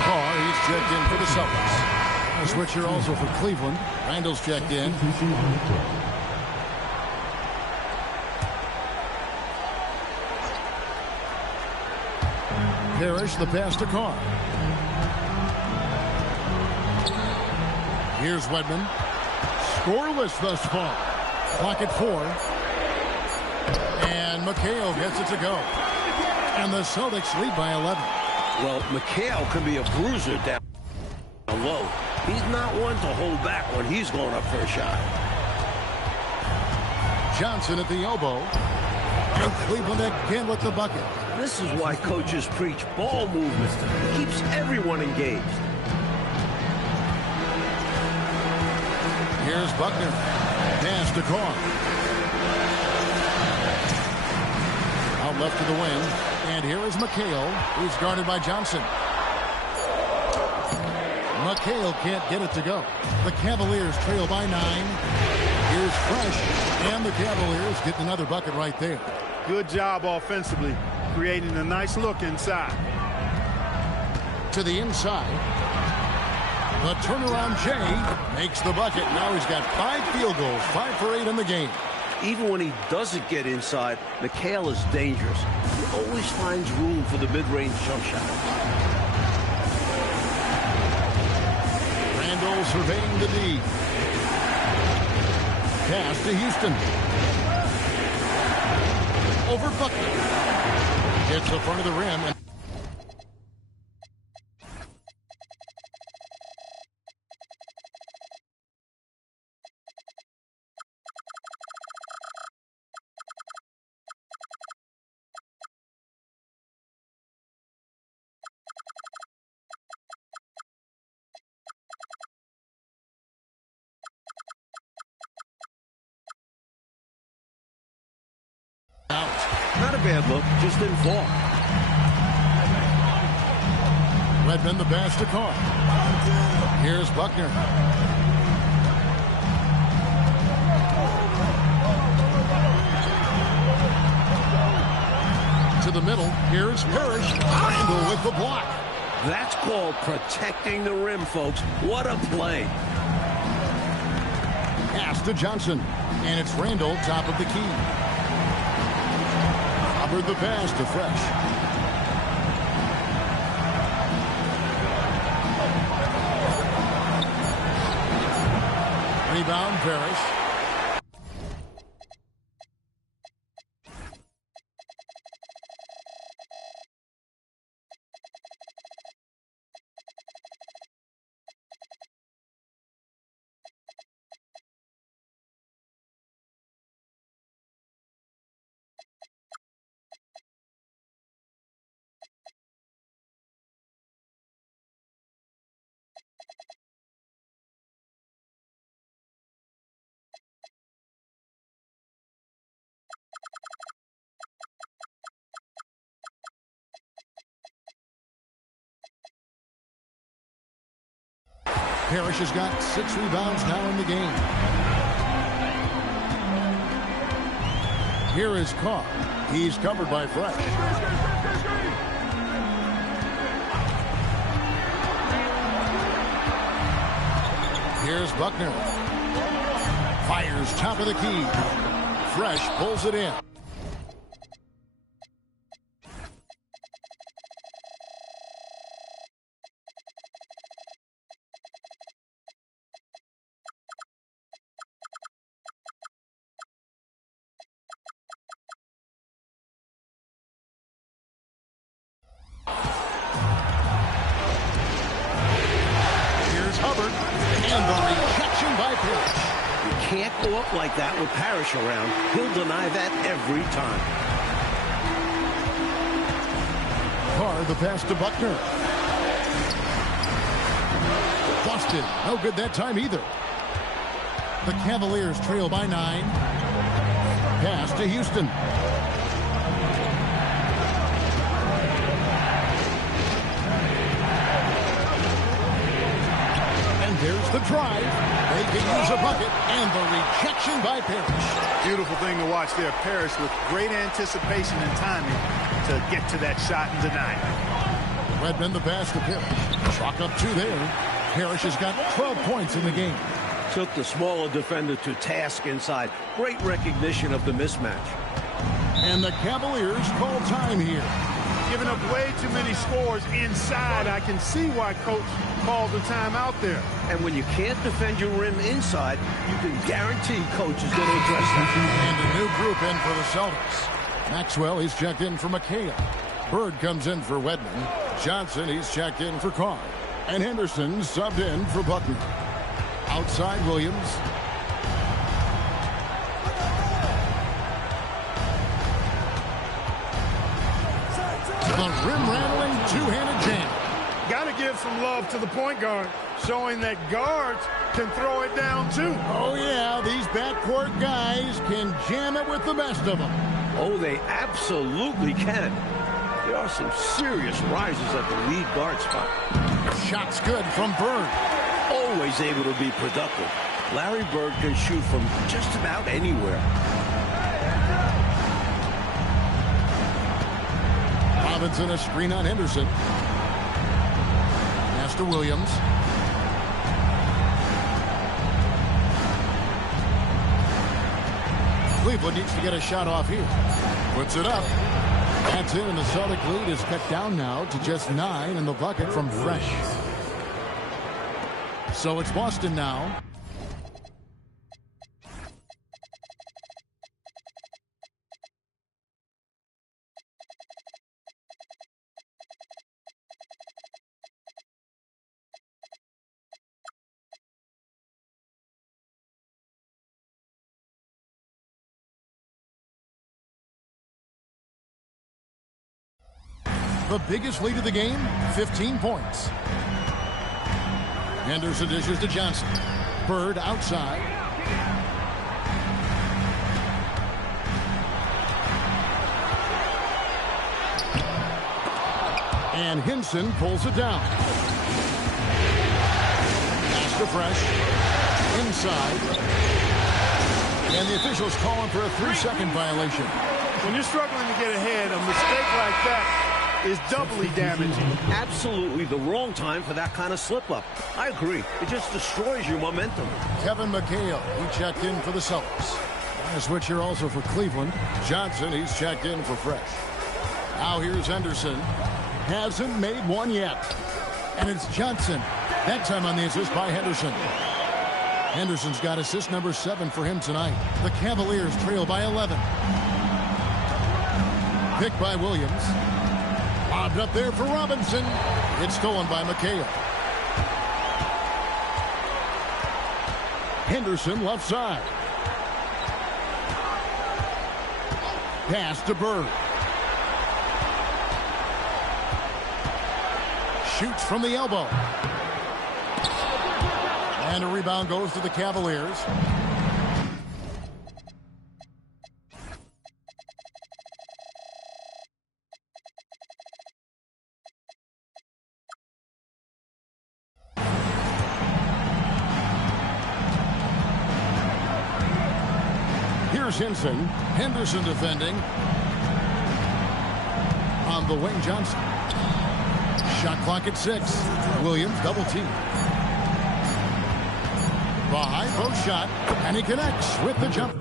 Carr, he's checked in for the Celtics. A switcher also for Cleveland. Randall's checked in. Parrish the pass to Carr. Here's Wedman. Scoreless thus far. Clock at 4. And McHale gets it to go. And the Celtics lead by 11. Well, McHale can be a bruiser down low. He's not one to hold back when he's going up for a shot. Johnson at the elbow. And Cleveland again with the bucket. This is why coaches preach ball movement. It keeps everyone engaged. Here's Buckner. Pass to Carr. Out left to the wing. And here is McHale, who's guarded by Johnson. McHale can't get it to go. The Cavaliers trail by 9. Here's Fresh. And the Cavaliers get another bucket right there. Good job offensively, creating a nice look inside. To the inside. The turnaround Jay makes the bucket. Now he's got 5 field goals, 5 for 8 in the game. Even when he doesn't get inside, McHale is dangerous. He always finds room for the mid-range jump shot. Randall surveying the D. Pass to Houston. Over Buckner. Hits the front of the rim. And Not a bad look, just didn't fall. Redmond the pass to Carr. Here's Buckner. To the middle. Here's Parrish. Randall with the block. That's called protecting the rim, folks. What a play. Pass to Johnson. And it's Randall, top of the key. Covered the pass to Fresh. Rebound, Parrish. Parrish has got 6 rebounds now in the game. Here is Carr. He's covered by Fresh. Here's Buckner. Fires top of the key. Fresh pulls it in. Can't go up like that with Parrish around. He'll deny that every time. Carr, the pass to Buckner. Busted. No good that time either. The Cavaliers trail by 9. Pass to Houston. And there's the drive. They can use a bucket, and the rejection by Parrish. Beautiful thing to watch there. Parrish with great anticipation and timing to get to that shot and deny it. Redmond the pass to Parrish. Chalk up 2 there. Parrish has got 12 points in the game. Took the smaller defender to task inside. Great recognition of the mismatch. And the Cavaliers call time here. Giving up way too many scores inside. I can see why Coach called the timeout there. And when you can't defend your rim inside, you can guarantee Coach is going to address that. And a new group in for the Celtics. Maxwell, he's checked in for McHale. Bird comes in for Wedman. Johnson, he's checked in for Carr. And Henderson subbed in for Buckner. Outside Williams. The rim-rattling two-handed jam. Got to give some love to the point guard, showing that guards can throw it down too. Oh, yeah, these backcourt guys can jam it with the best of them. Oh, they absolutely can. There are some serious rises at the lead guard spot. Shot's good from Bird. Always able to be productive. Larry Bird can shoot from just about anywhere. Robinson, a screen on Henderson. Pass to Williams. Cleveland needs to get a shot off here. Puts it up. That's it, and the Celtic lead is cut down now to just 9 in the bucket from Fresh. So it's Boston now. The biggest lead of the game, 15 points. Henderson dishes to Johnson. Bird outside. And Hinson pulls it down. Pass to Fresh. Inside. And the officials call him for a 3-second violation. When you're struggling to get ahead, a mistake like that is doubly damaging. Absolutely the wrong time for that kind of slip-up. I agree. It just destroys your momentum. Kevin McHale, he checked in for the Celtics. And a switch here also for Cleveland. Johnson, he's checked in for Fresh. Now here's Henderson. Hasn't made one yet. And it's Johnson. That time on the assist by Henderson. Henderson's got assist number 7 for him tonight. The Cavaliers trail by 11. Picked by Williams. Lobbed up there for Robinson. It's stolen by McHale. Henderson left side. Pass to Bird. Shoots from the elbow. And a rebound goes to the Cavaliers. Here's Hinson. Henderson defending. On the wing, Johnson. Shot clock at 6. Williams double team. The high post shot, and he connects with the jump.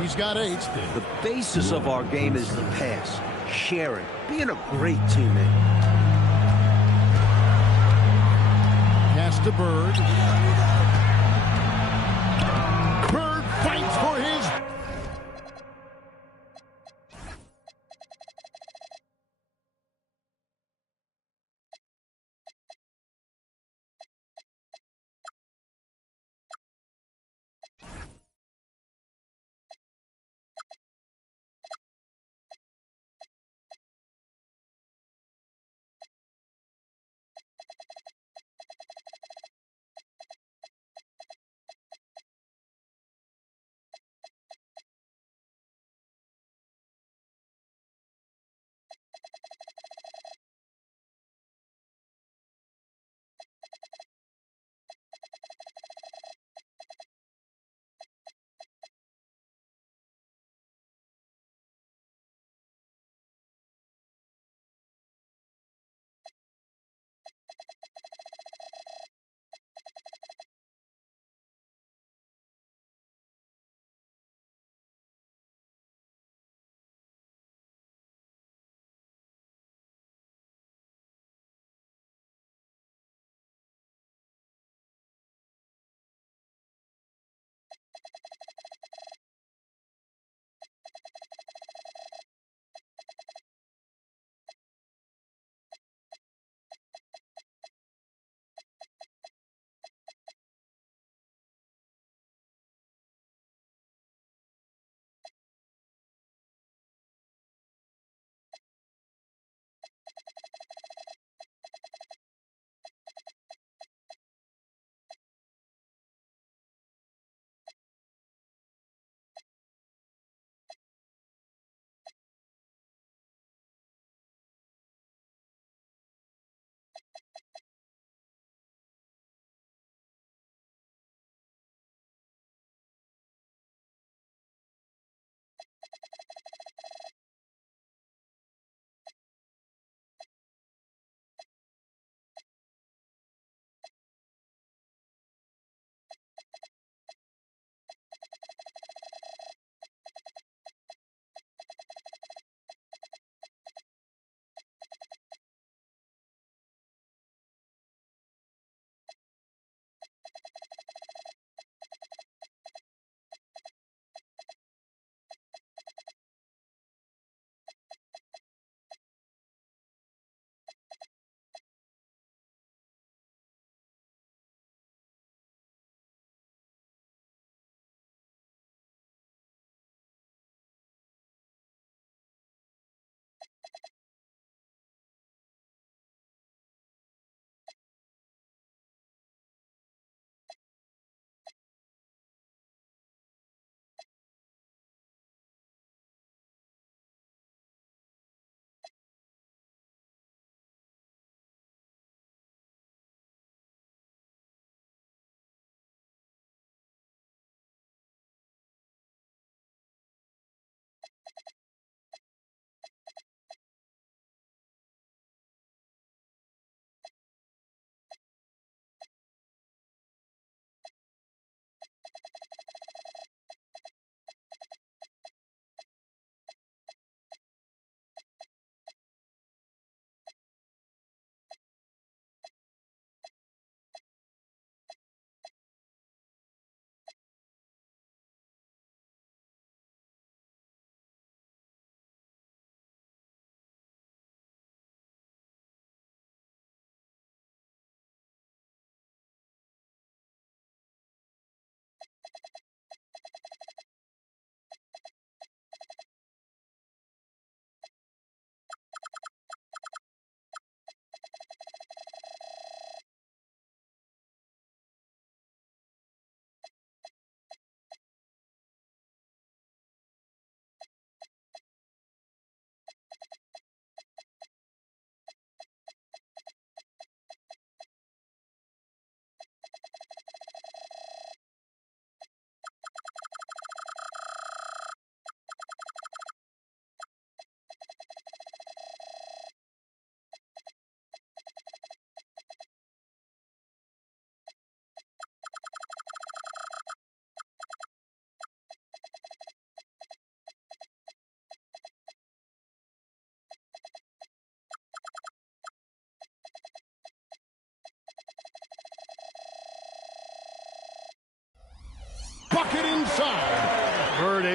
He's got 8. The basis of our game is the pass, sharing, being a great teammate. Pass to Bird. Bird fights for his.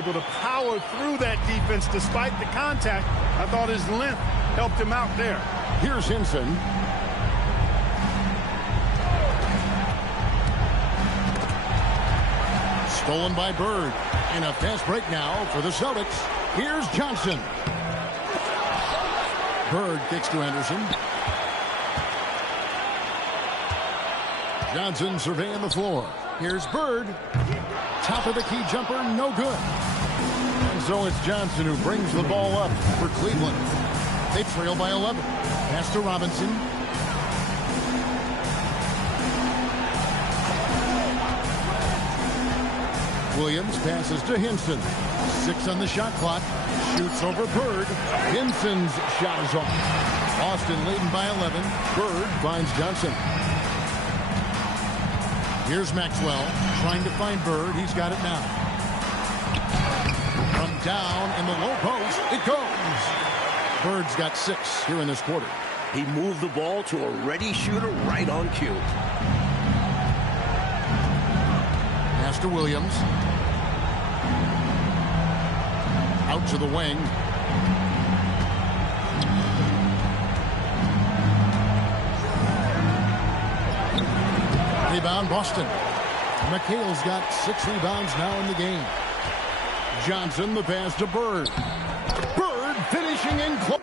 able to power through that defense despite the contact. I thought his length helped him out there. Here's Hinson. Stolen by Bird. And a fast break now for the Celtics. Here's Johnson. Bird kicks to Anderson. Johnson surveying the floor. Here's Bird. Top of the key jumper, no good. And so it's Johnson who brings the ball up for Cleveland. They trail by 11. Pass to Robinson. Williams passes to Hinson. 6 on the shot clock. Shoots over Bird. Hinson's shot is off. Austin leading by 11. Bird finds Johnson. Here's Maxwell trying to find Bird. He's got it now. From down in the low post, it goes. Bird's got 6 here in this quarter. He moved the ball to a ready shooter right on cue. Pass to Williams. Out to the wing. Rebound, Boston. McHale's got 6 rebounds now in the game. Johnson, the pass to Bird. Bird finishing in close.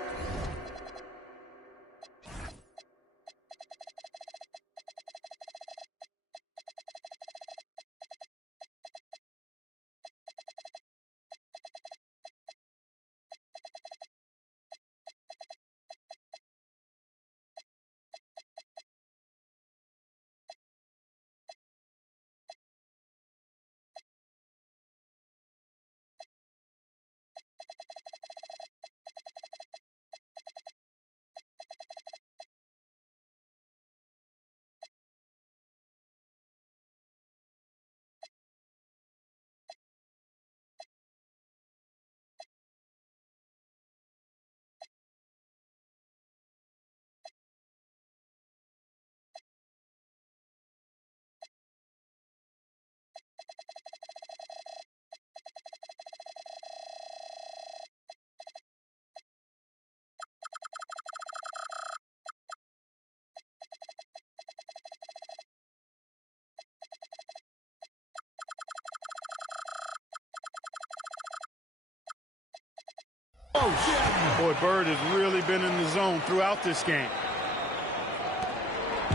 Boy, Bird has really been in the zone throughout this game.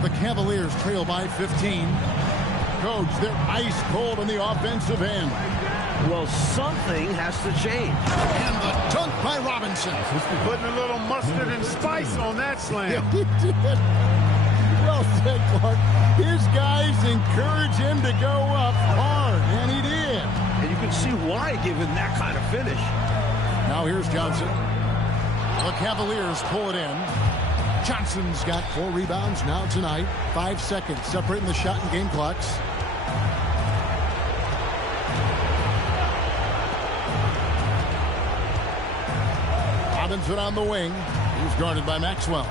The Cavaliers trail by 15. Coach, they're ice cold on the offensive end. Well, something has to change. And the dunk by Robinson. Putting a little mustard and spice on that slam. Yeah, he did. Well said, Clark. His guys encourage him to go up hard, and he did. And you can see why, given that kind of finish. Now here's Johnson. The Cavaliers pull it in. Johnson's got 4 rebounds now tonight. 5 seconds separating the shot and game clocks. Robinson on the wing. He's guarded by Maxwell.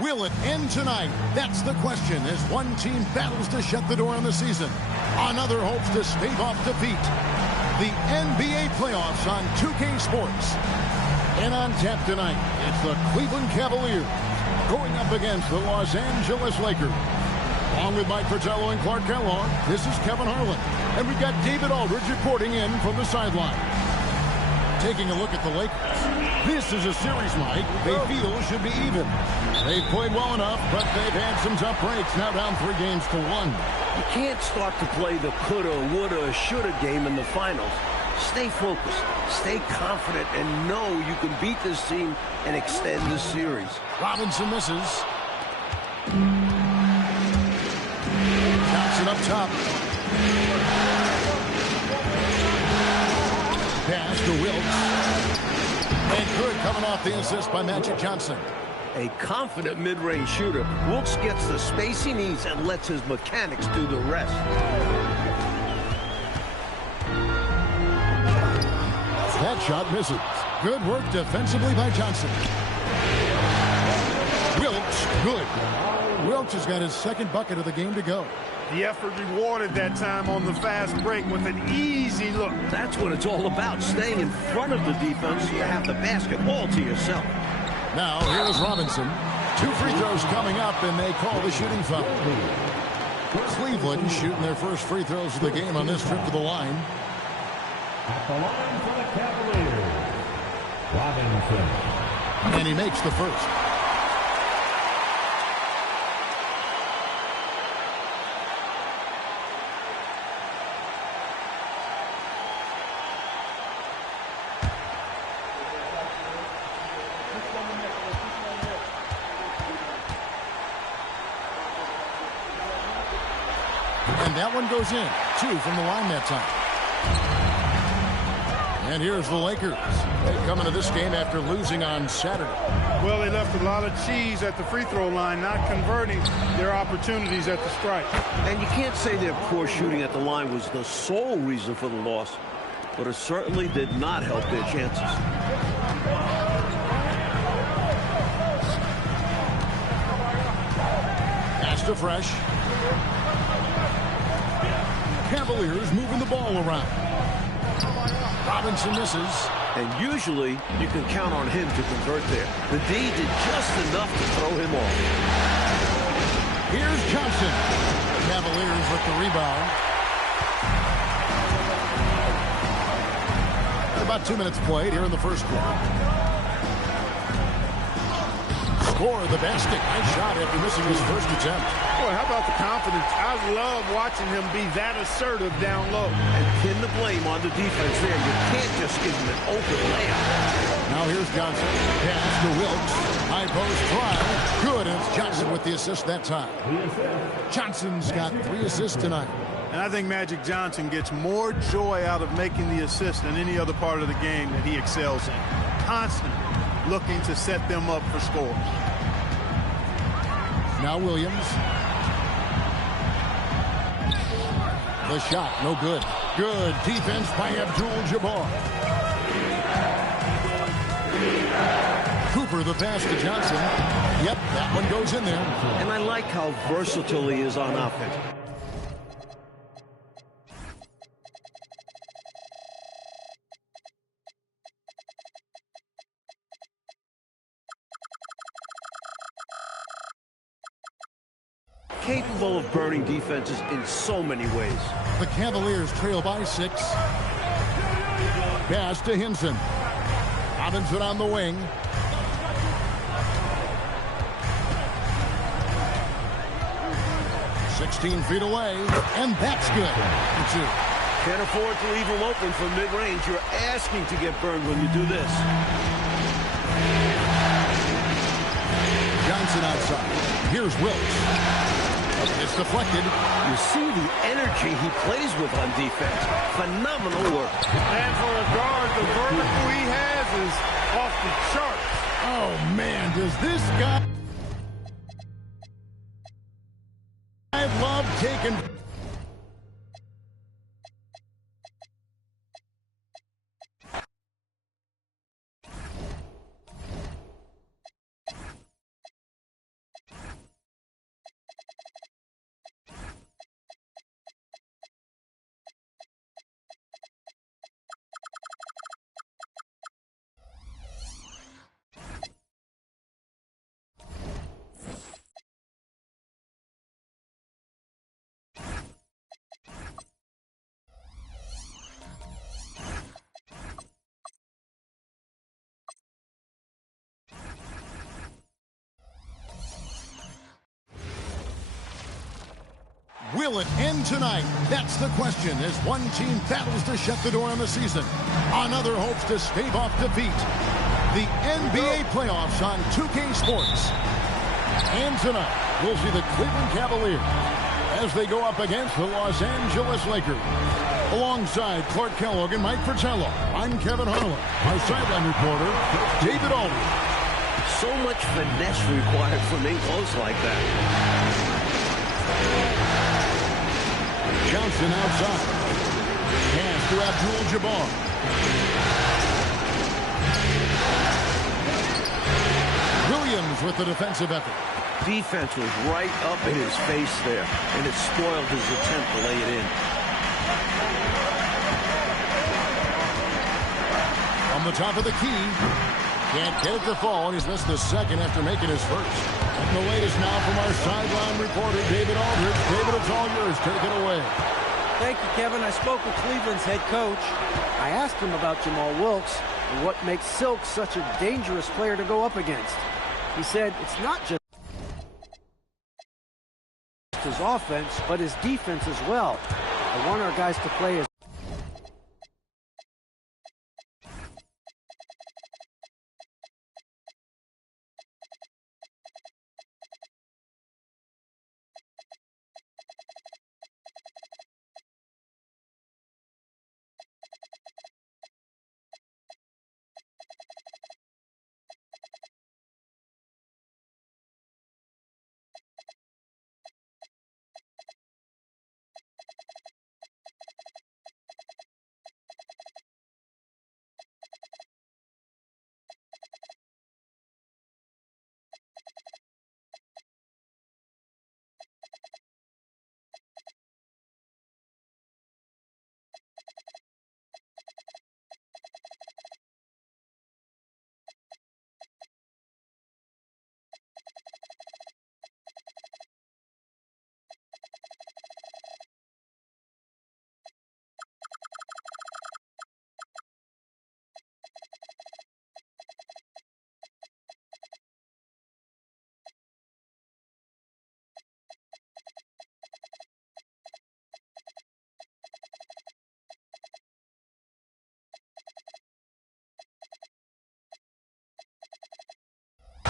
Will it end tonight? That's the question as one team battles to shut the door on the season. Another hopes to stave off defeat. The NBA playoffs on 2K Sports. And on tap tonight, it's the Cleveland Cavaliers going up against the Los Angeles Lakers. Along with Mike Fratello and Clark Kellogg, this is Kevin Harlan. And we've got David Aldridge reporting in from the sideline. Taking a look at the Lakers. This is a series, Mike, they feel should be even. They've played well enough, but they've had some tough breaks. Now down 3 games to 1. You can't start to play the coulda, woulda, shoulda game in the finals. Stay focused, stay confident, and know you can beat this team and extend the series. Robinson misses. Johnson up top. Pass to Wilkes. And good coming off the assist by Magic Johnson. A confident mid-range shooter, Wilkes gets the space he needs and lets his mechanics do the rest. That shot misses. Good work defensively by Johnson. Wilkes, good. Wilkes has got his second bucket of the game to go. The effort rewarded that time on the fast break with an easy look. That's what it's all about, staying in front of the defense so you have the basket all to yourself. Now, here's Robinson. 2 free throws coming up, and they call the shooting foul. Cleveland shooting their first free throws of the game on this trip to the line. At the line for the Cavaliers, Robinson. And he makes the first. And that one goes in. 2 from the line that time. And here's the Lakers. They come into this game after losing on Saturday. Well, they left a lot of cheese at the free throw line, not converting their opportunities at the stripe. And you can't say their poor shooting at the line was the sole reason for the loss, but it certainly did not help their chances. Pass to Fresh. Cavaliers moving the ball around. Robinson misses. And usually, you can count on him to convert there. The D did just enough to throw him off. Here's Johnson. Cavaliers with the rebound. About 2 minutes played here in the first quarter. Score the basket. Nice shot after missing his first attempt. Boy, how about the confidence? I love watching him be that assertive down low. And pin the blame on the defense there. You can't just give him an open layup. Now here's Johnson. Pass to Wilkes. High post try. Good, and it's Johnson with the assist that time. Johnson's got 3 assists tonight. And I think Magic Johnson gets more joy out of making the assist than any other part of the game that he excels in. Constantly looking to set them up for scores. Now Williams. The shot, no good. Good defense by Abdul-Jabbar. Cooper, the pass to Johnson. Yep, that one goes in there. And I like how versatile he is on offense. Capable of burning defenses in so many ways. The Cavaliers trail by 6. Pass to Hinson. Robinson on the wing. "16 feet away, and that's good." For 2. Can't afford to leave him open from mid-range. You're asking to get burned when you do this. Johnson outside. Here's Wilkes. It's deflected. You see the energy he plays with on defense. Phenomenal work. And for a guard, the vertical he has is off the charts. Oh, man, does this guy... I love taking... Will it end tonight? That's the question as one team battles to shut the door on the season. Another hopes to stave off defeat. The NBA playoffs on 2K Sports. And tonight, we'll see the Cleveland Cavaliers as they go up against the Los Angeles Lakers. Alongside Clark Kellogg and Mike Fratello, I'm Kevin Harlan. Our sideline reporter, David Aldridge. So much finesse required from in close like that. Johnson outside. Pass to Abdul-Jabbar. Williams with the defensive effort. Defense was right up in his face there, and it spoiled his attempt to lay it in. On the top of the key. Can't get it to fall, and he's missed the second after making his first. And the latest now from our sideline reporter, David Aldridge. David, it's all yours. Take it away. Thank you, Kevin. I spoke with Cleveland's head coach. I asked him about Jamal Wilkes and what makes Silk such a dangerous player to go up against. He said it's not just his offense, but his defense as well. I want our guys to play as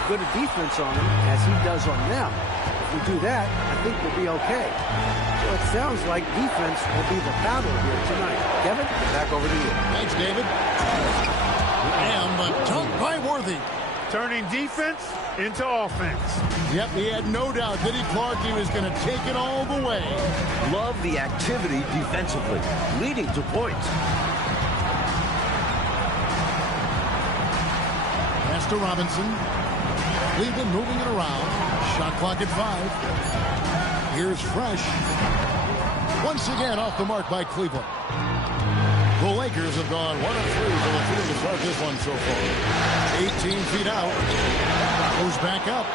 good a defense on him as he does on them. If we do that, I think we'll be okay. So it sounds like defense will be the battle here tonight. Kevin, back over to you. Thanks, David. And the dunk by Worthy. Turning defense into offense. Yep, he had no doubt that Clark, he was going to take it all the way. Love the activity defensively, leading to points. Pass to Robinson. Cleveland moving it around. Shot clock at 5. Here's Fresh. Once again off the mark by Cleveland. The Lakers have gone 1 of 3 for the field to start this one so far. 18 feet out. Goes back up.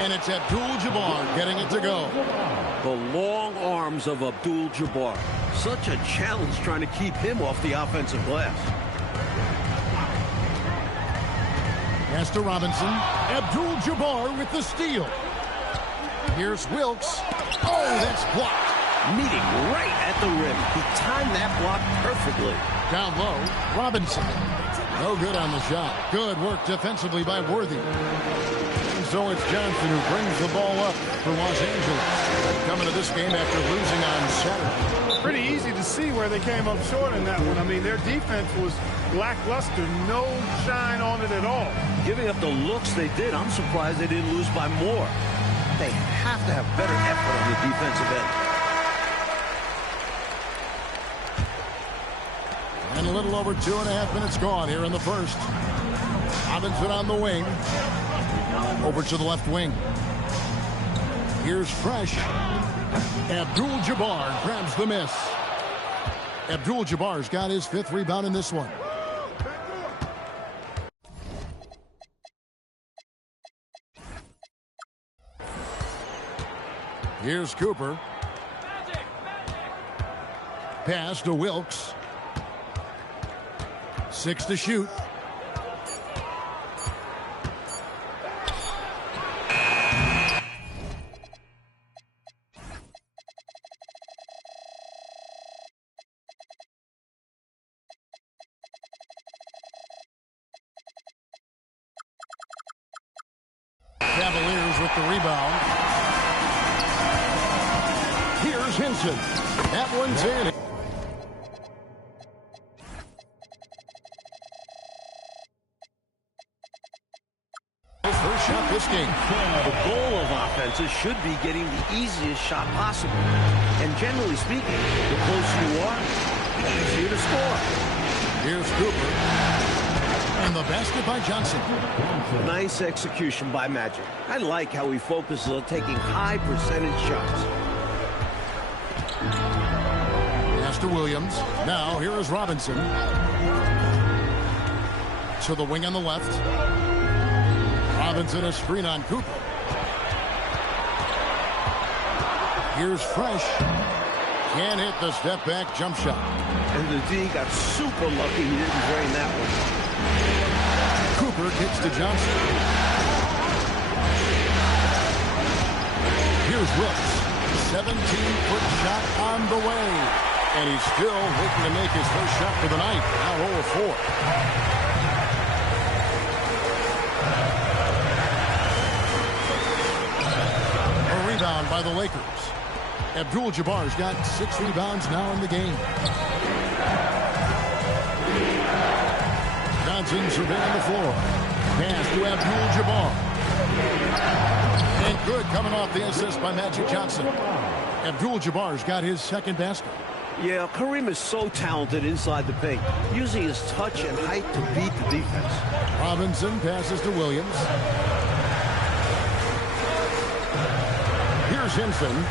And it's Abdul-Jabbar getting it to go. The long arms of Abdul-Jabbar. Such a challenge trying to keep him off the offensive glass. Pass to Robinson. Abdul-Jabbar with the steal. Here's Wilkes. Oh, that's blocked. Meeting right at the rim. He timed that block perfectly. Down low, Robinson. No good on the shot. Good work defensively by Worthy. And so it's Johnson who brings the ball up for Los Angeles. Coming to this game after losing on Saturday. Pretty easy to see where they came up short in that one. I mean, their defense was lackluster. No shine on it at all. Giving up the looks they did, I'm surprised they didn't lose by more. They have to have better effort on the defensive end. And a little over 2.5 minutes gone here in the first. Robinson on the wing. Over to the left wing. Here's Fresh. Abdul-Jabbar grabs the miss. Abdul-Jabbar's got his 5th rebound in this one. Here's Cooper. Pass to Wilkes. 6 to shoot. with the rebound. Here's Hinson. That one's in. His first shot this game. The goal of offenses should be getting the easiest shot possible. And generally speaking, the closer you are, the easier to score. Here's Cooper. And the basket by Johnson. Nice execution by Magic. I like how he focuses on taking high percentage shots. Pass to Williams. Now here is Robinson. To the wing on the left. Robinson a screen on Cooper. Here's Fresh. Can't hit the step back jump shot. And the D got super lucky he didn't drain that one. Cooper kicks to Johnson. Here's Wilkes. 17-foot shot on the way. And he's still looking to make his first shot for the night. Now 0-4. A rebound by the Lakers. Abdul-Jabbar's got 6 rebounds now in the game. Johnson surveying the floor. Pass to Abdul-Jabbar. And good coming off the assist by Magic Johnson. Abdul-Jabbar's got his second basket. Yeah, Kareem is so talented inside the paint, using his touch and height to beat the defense. Robinson passes to Williams. Here's Hinson.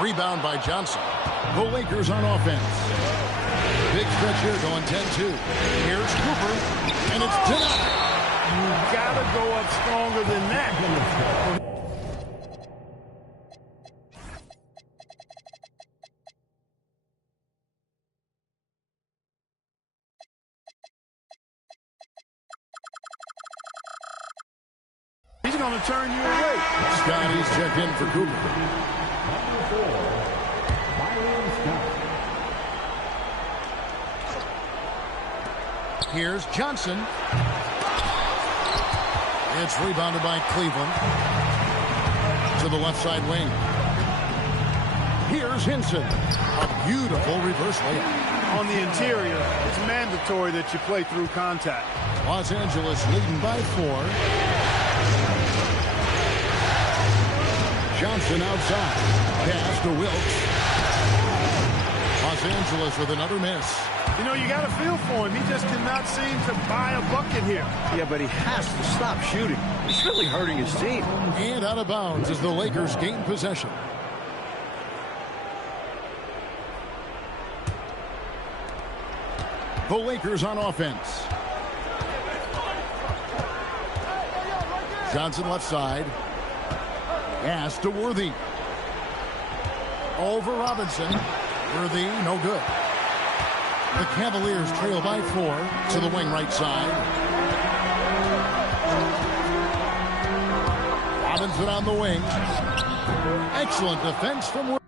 Rebound by Johnson. The Lakers on offense. Big stretch here going 10-2. Here's Cooper, and it's denied. You gotta go up stronger than that. He's gonna turn you away. Scotty's checked in for Cooper. Here's Johnson. It's rebounded by Cleveland. To the left side wing. Here's Hinson. A beautiful reverse layup. On the interior, it's mandatory that you play through contact. Los Angeles leading by 4. Johnson outside. Pass to Wilkes. Los Angeles with another miss. You know, you got to feel for him. He just cannot seem to buy a bucket here. Yeah, but he has to stop shooting. He's really hurting his team. And out of bounds as the Lakers gain possession. The Lakers on offense. Johnson left side. Pass to Worthy. Over Robinson. Worthy, no good. The Cavaliers trail by 4 to the wing right side. Robinson on the wing. Excellent defense from Worthy.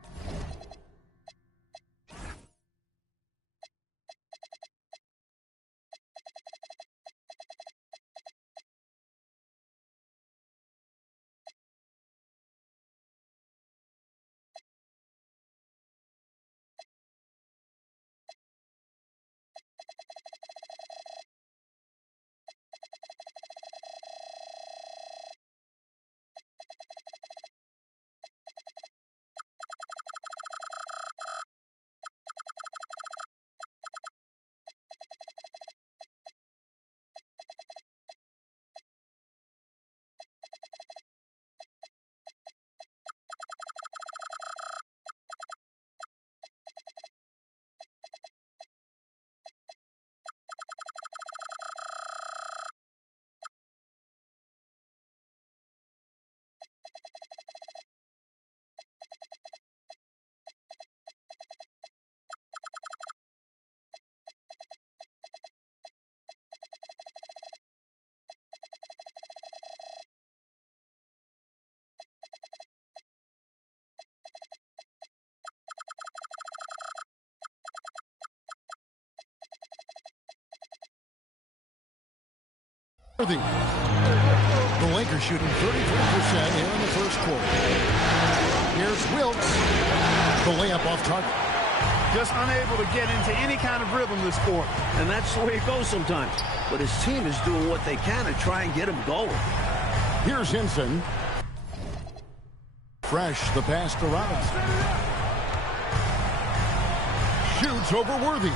Worthy. The Lakers shooting 33% here in the first quarter. Here's Wilkes. The layup off target. Just unable to get into any kind of rhythm this quarter. And that's the way it goes sometimes. But his team is doing what they can to try and get him going. Here's Hinson. Fresh, the pass to Robinson. Shoots over Worthy.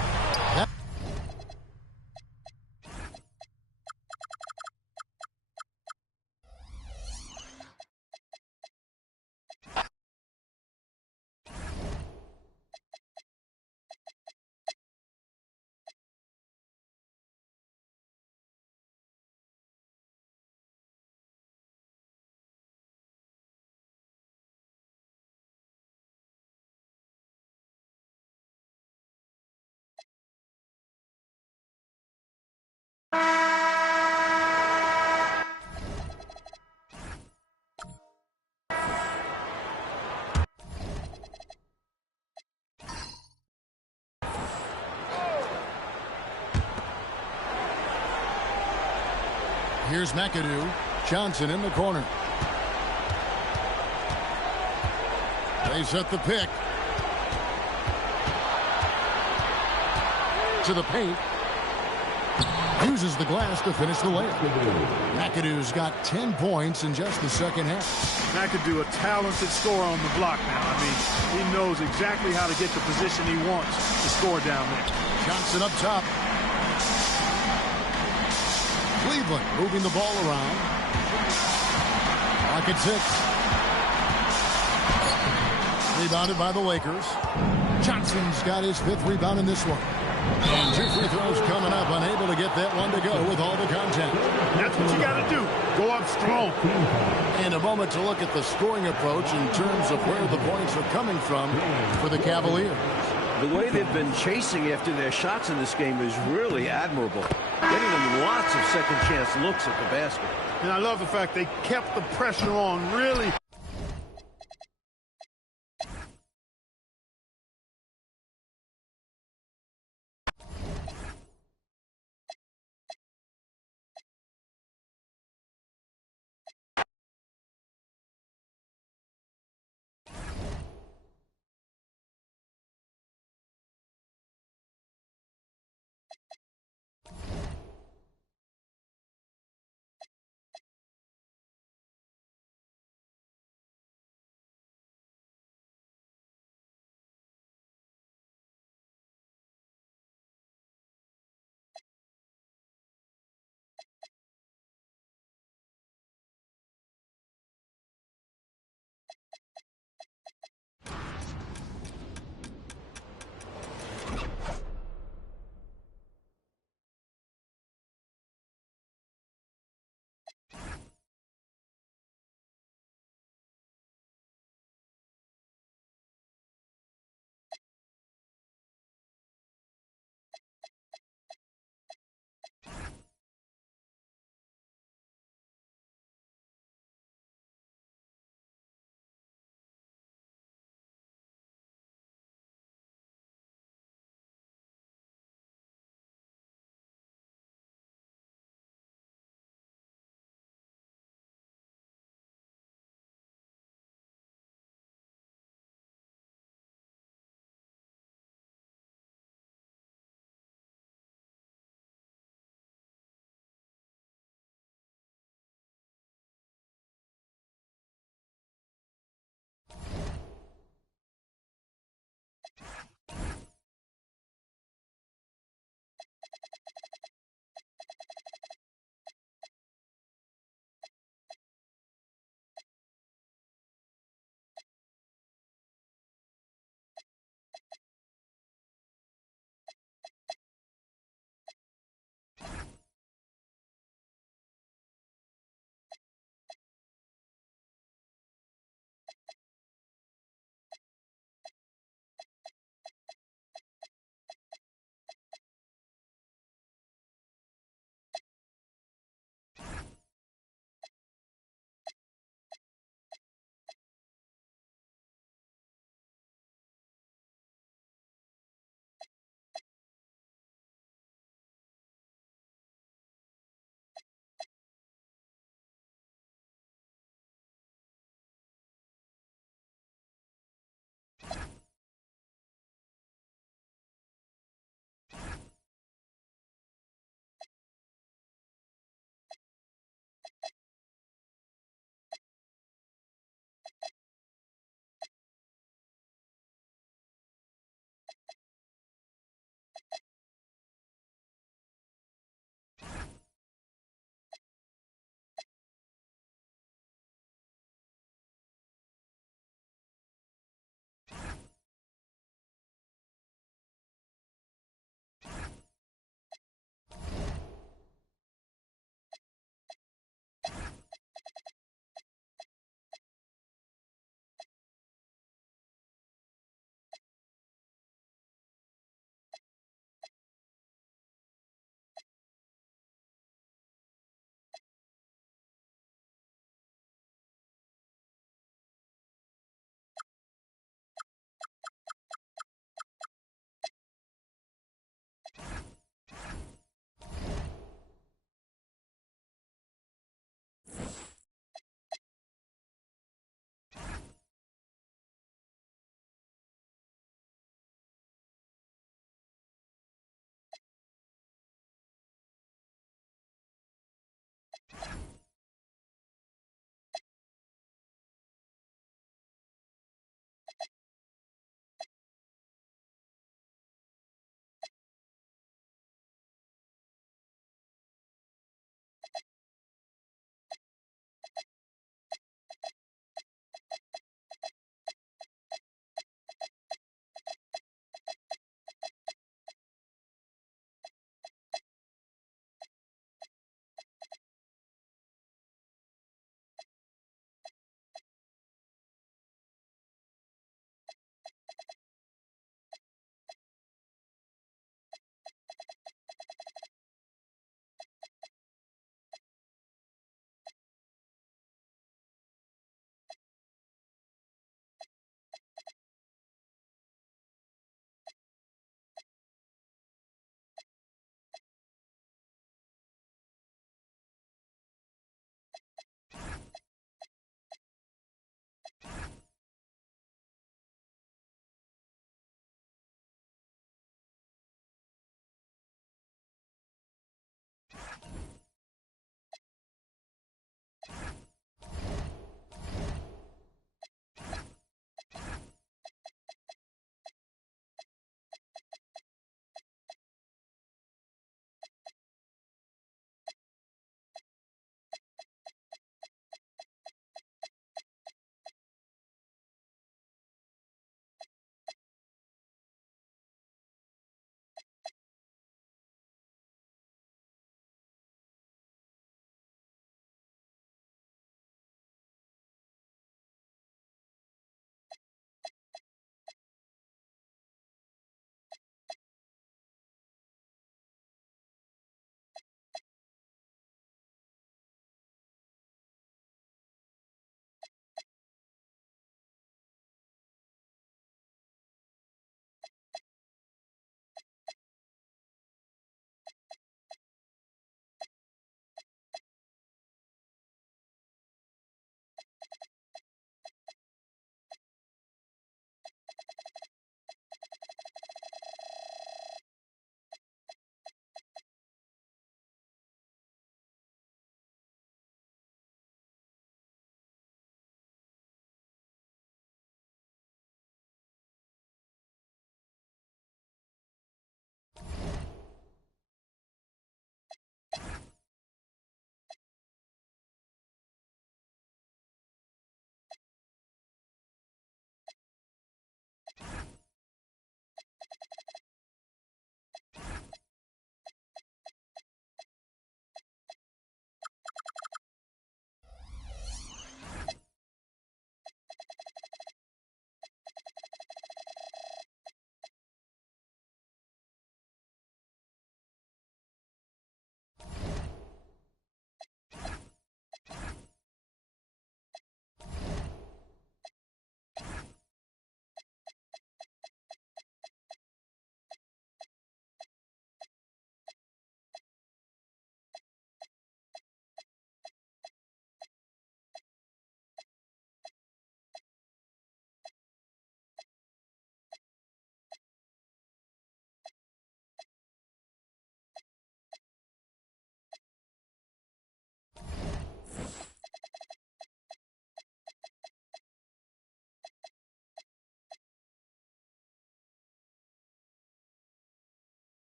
Here's McAdoo. Johnson in the corner. They set the pick. To the paint. Uses the glass to finish the layup. McAdoo's got 10 points in just the second half. McAdoo, a talented scorer on the block now. I mean, he knows exactly how to get the position he wants to score down there. Johnson up top. Cleveland moving the ball around. Clock at 6. Rebounded by the Lakers. Johnson's got his 5th rebound in this one. And 2 free throws coming up. Unable to get that one to go with all the contact. That's what you got to do. Go up strong. And a moment to look at the scoring approach in terms of where the points are coming from for the Cavaliers. The way they've been chasing after their shots in this game is really admirable. Getting them lots of second chance looks at the basket. And I love the fact they kept the pressure on really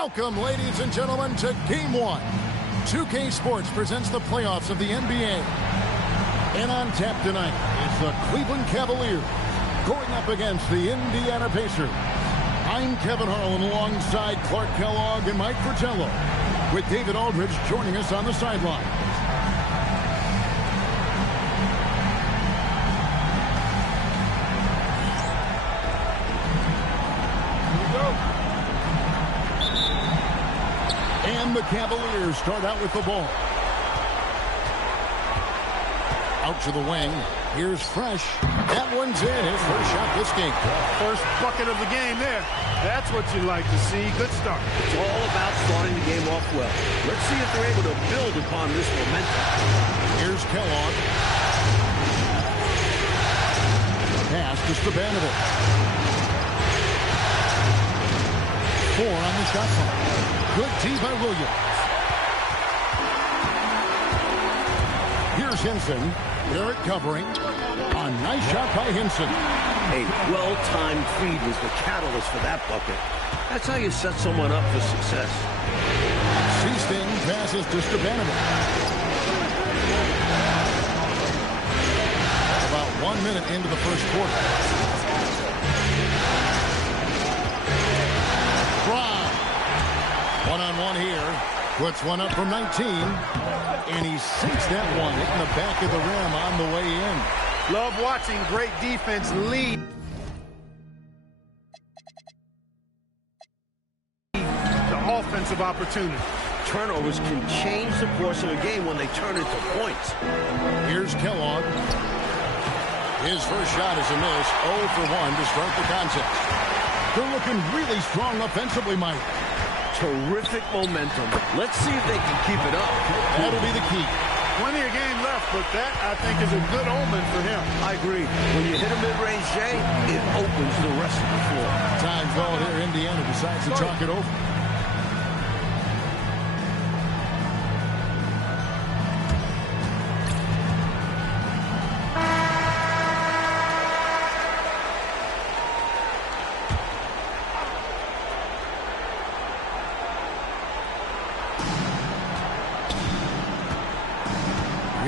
Welcome, ladies and gentlemen, to Game 1. 2K Sports presents the playoffs of the NBA. And on tap tonight is the Cleveland Cavaliers going up against the Indiana Pacers. I'm Kevin Harlan alongside Clark Kellogg and Mike Fratello, with David Aldridge joining us on the sideline. And the Cavaliers start out with the ball. Out to the wing. Here's Fresh. That one's in. His first shot this game. First bucket of the game there. That's what you like to see. Good start. It's all about starting the game off well. Let's see if they're able to build upon this momentum. Here's Kellogg. Pass to Stepanovic. 4 on the shot clock. Good tee by Williams. Here's Hinson. Barrett covering. A nice shot by Hinson. A well-timed feed was the catalyst for that bucket. That's how you set someone up for success. Seasting passes to Stepanovic. About 1 minute into the first quarter. Brown. One-on-one here. Puts one up from 19. And he sinks that one, hitting the back of the rim on the way in. Love watching great defense lead the offensive opportunity. Turnovers can change the course of a game when they turn into points. Here's Kellogg. His first shot is a miss. 0 for 1 to start the contest. They're looking really strong offensively, Mike. Terrific momentum. Let's see if they can keep it up. That'll be the key. Plenty of game left, but that, I think, is a good omen for him. I agree. When you hit a mid-range J, it opens the rest of the floor. Time ball here. Indiana decides to talk it over.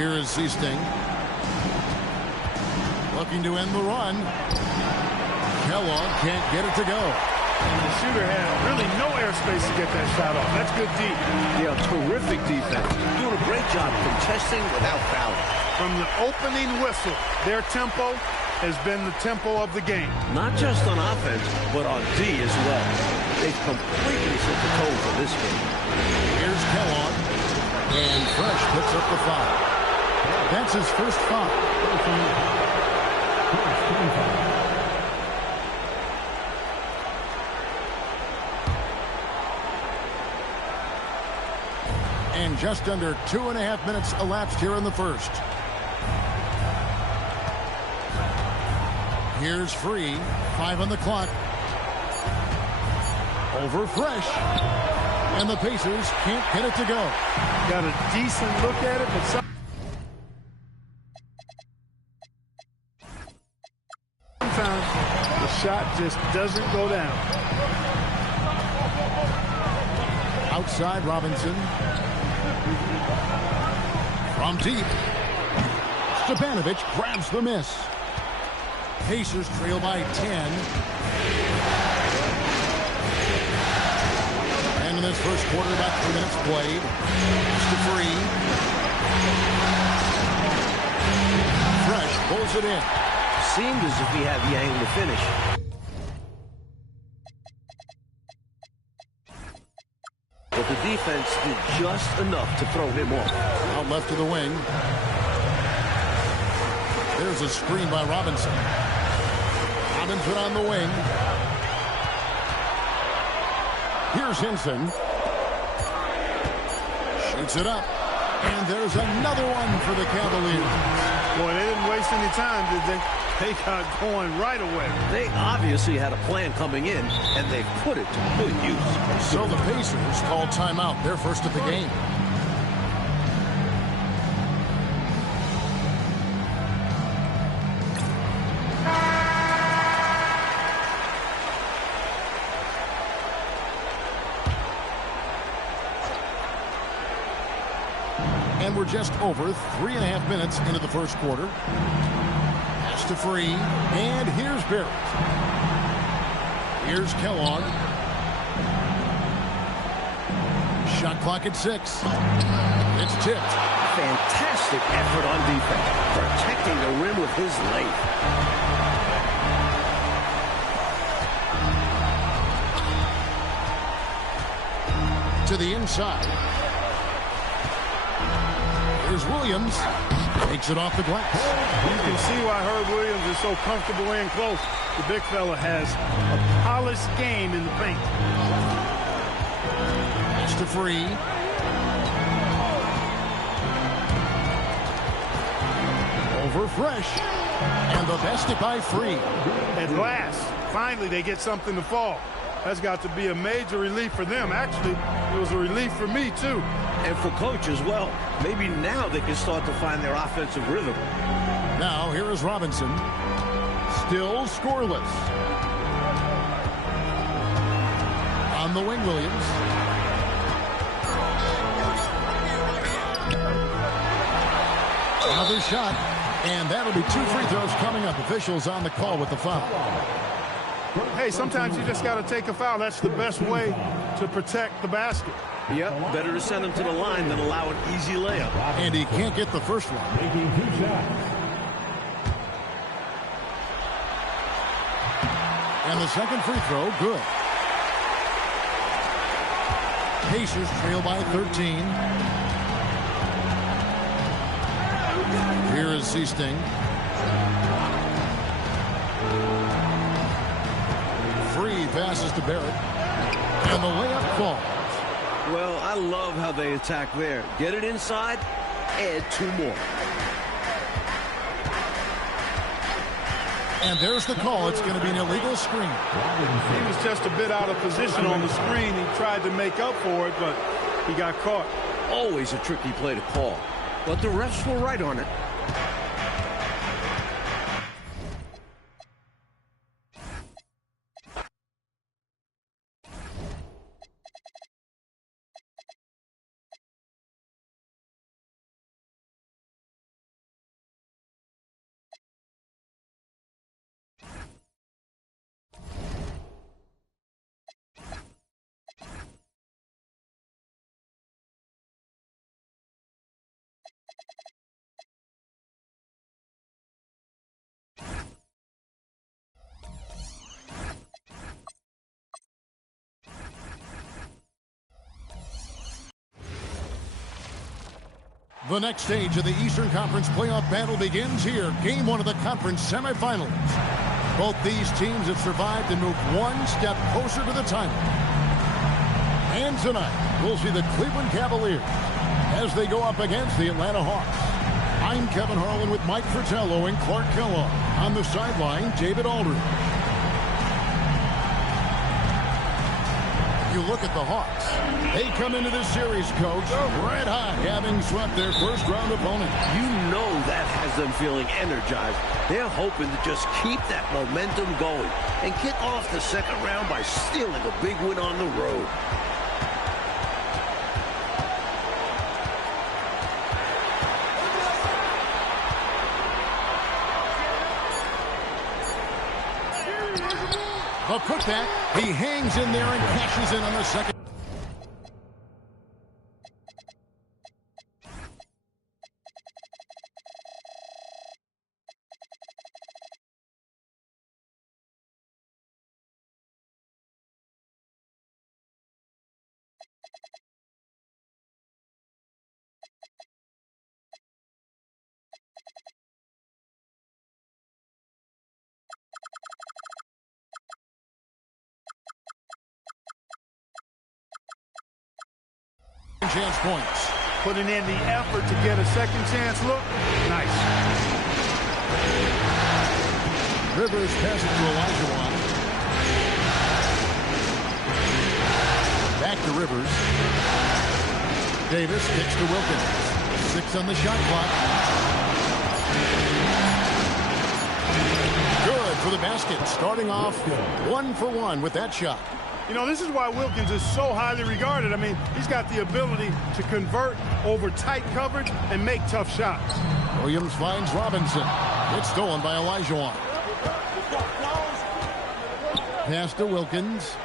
Here is Seasting. Looking to end the run. Kellogg can't get it to go. And the shooter had really no airspace to get that shot off. That's good deep. Yeah, terrific defense. Doing a great job contesting without fouling. From the opening whistle, their tempo has been the tempo of the game. Not just on offense, but on D as well. They've completely set the tone for this game. Here's Kellogg. And Fresh picks up the foul. That's his first foul. And just under 2.5 minutes elapsed here in the first. Here's Free. 5 on the clock. Over Fresh. And the Pacers can't get it to go. Got a decent look at it, but sometimes the shot just doesn't go down. Outside Robinson. From deep. Stepanovic grabs the miss. Pacers trail by 10. And in this first quarter, about 3 minutes played. Just a free. Fresh pulls it in. Seemed as if he had the angle to finish. But the defense did just enough to throw him off. Out left to the wing. There's a screen by Robinson. Robinson on the wing. Here's Hinson. Shoots it up. And there's another one for the Cavaliers. Boy, they didn't waste any time, did they? They got going right away. They obviously had a plan coming in, and they put it to good use. So the Pacers call timeout. They're first of the game. And we're just over 3.5 minutes into the first quarter. Pass to Free. And here's Barrett. Here's Kellogg. Shot clock at 6. It's tipped. Fantastic effort on defense, protecting the rim with his length. To the inside. Here's Williams. Takes it off the glass. You can see why Herb Williams is so comfortable in close. The big fella has a polished game in the paint. Pass to Free. Over Fresh. And the basket by Free. At last, finally they get something to fall. That's got to be a major relief for them. Actually, it was a relief for me, too. And for coach as well. Maybe now they can start to find their offensive rhythm. Now, here is Robinson. Still scoreless. On the wing, Williams. Another shot. And that'll be 2 free throws coming up. Officials on the call with the foul. Hey, sometimes you just got to take a foul. That's the best way to protect the basket. Yep, better to send him to the line than allow an easy layup. And he can't get the first one. Making 2 shots. And the second free throw, good. Pacers trail by 13. Here is Seasting. Free passes to Barrett. And the layup falls. Well, I love how they attack there. Get it inside, add 2 more. And there's the call. It's going to be an illegal screen. He was just a bit out of position on the screen. He tried to make up for it, but he got caught. Always a tricky play to call. But the refs were right on it. The next stage of the Eastern Conference playoff battle begins here. Game 1 of the conference semifinals. Both these teams have survived and moved one step closer to the title. And tonight, we'll see the Cleveland Cavaliers as they go up against the Atlanta Hawks. I'm Kevin Harlan with Mike Fratello and Clark Kellogg. On the sideline, David Aldridge. You look at the Hawks. They come into this series, Coach, red hot, having swept their first-round opponent. You know that has them feeling energized. They're hoping to just keep that momentum going and kick off the second round by stealing a big win on the road. The putback, he hangs in there and cashes in on the second. Chance points. Putting in the effort to get a second chance look. Nice. Rivers passes to Olajuwon. Back to Rivers. Davis kicks to Wilkins. 6 on the shot clock. Good for the basket. Starting off 1 for 1 with that shot. You know, this is why Wilkins is so highly regarded. I mean, he's got the ability to convert over tight coverage and make tough shots. Williams finds Robinson. It's stolen by Olajuwon. Pass to Wilkins.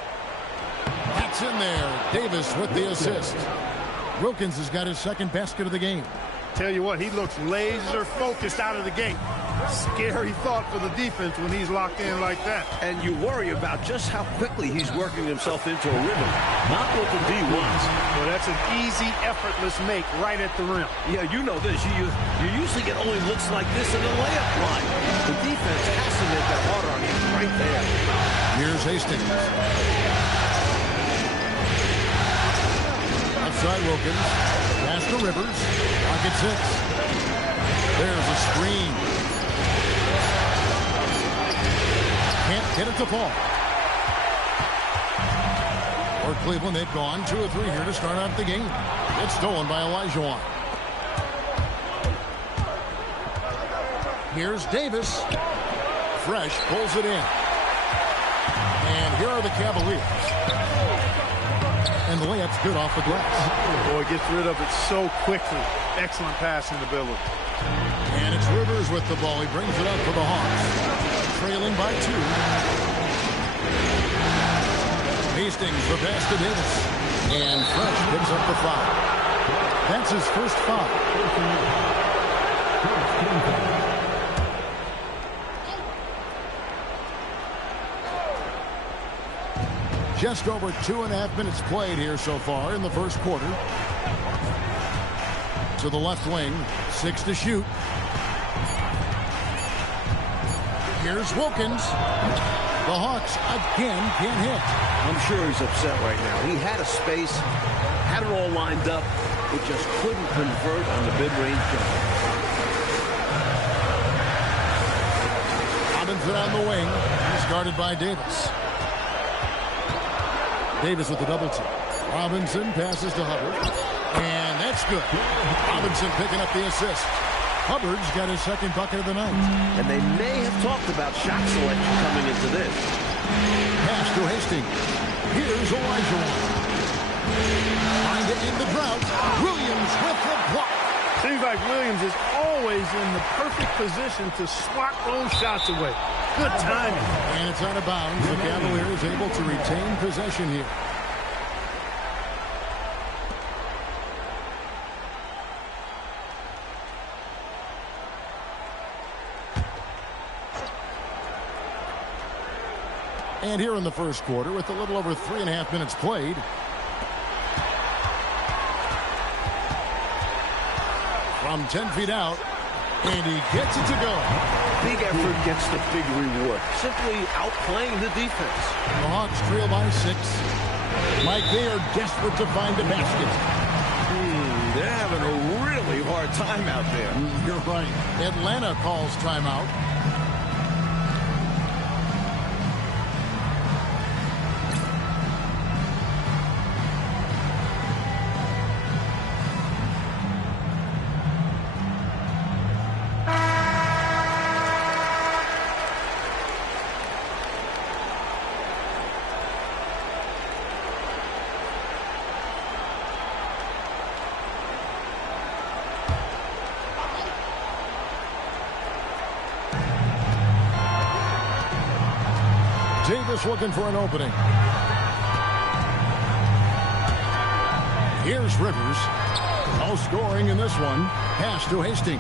That's in there. Davis with the assist. Wilkins has got his second basket of the game. Tell you what, he looks laser focused out of the gate. Scary thought for the defense when he's locked in like that. And you worry about just how quickly he's working himself into a rhythm. Not what the D wants. Well, that's an easy, effortless make right at the rim. Yeah, you know this. You usually get only looks like this in the layup line. The defense has to make that harder on him right there. Here's Hastings. Outside Wilkins. Pass to Rivers. Pocket 6. There's a screen. Can't get it to fall. For Cleveland, they've gone 2 of 3 here to start out the game. It's stolen by Olajuwon. Here's Davis. Fresh pulls it in. And here are the Cavaliers. And the layup's good off the glass. Boy, gets rid of it so quickly. Excellent passing ability. And it's Rivers with the ball. He brings it up for the Hawks. Trailing by 2. Hastings the pass to Davis. And Fresh picks up the foul. That's his first foul. Just over 2.5 minutes played here so far in the first quarter. To the left wing. 6 to shoot. Here's Wilkins. The Hawks again can't hit. I'm sure he's upset right now. He had a space, had it all lined up, but just couldn't convert on the mid-range jump. Robinson on the wing. He's guarded by Davis. Davis with the double team. Robinson passes to Hubbard. And that's good. Robinson picking up the assist. Hubbard's got his second bucket of the night. And they may have talked about shot selection coming into this. Pass to Hastings. Here's Olajuwon. Trying to end the drought. Williams with the block. Seems like Williams is always in the perfect position to swat those shots away. Good timing. And it's out of bounds. The Cavaliers able to retain possession here. And here in the first quarter, with a little over 3.5 minutes played, from 10 feet out, and he gets it to go. Big effort gets the big reward. Simply outplaying the defense. The Hawks trail by 6. MyCareer desperate to find the basket. They're having a really hard time out there. You're right. Atlanta calls timeout. Davis looking for an opening. Here's Rivers. No scoring in this one. Pass to Hastings.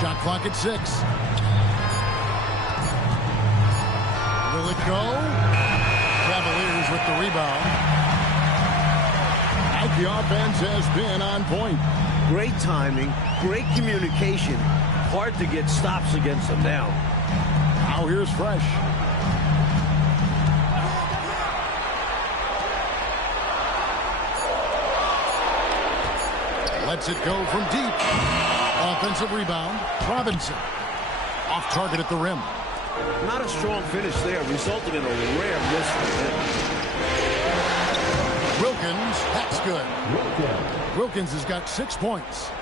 Shot clock at 6. Will it go? Cavaliers with the rebound. Out the offense has been on point. Great timing, great communication. Hard to get stops against them now. Now here's Fresh. Lets it go from deep. Offensive rebound. Robinson. Off target at the rim. Not a strong finish there, resulting in a rare miss for him. Wilkins. That's good. Wilkins has got 6 points.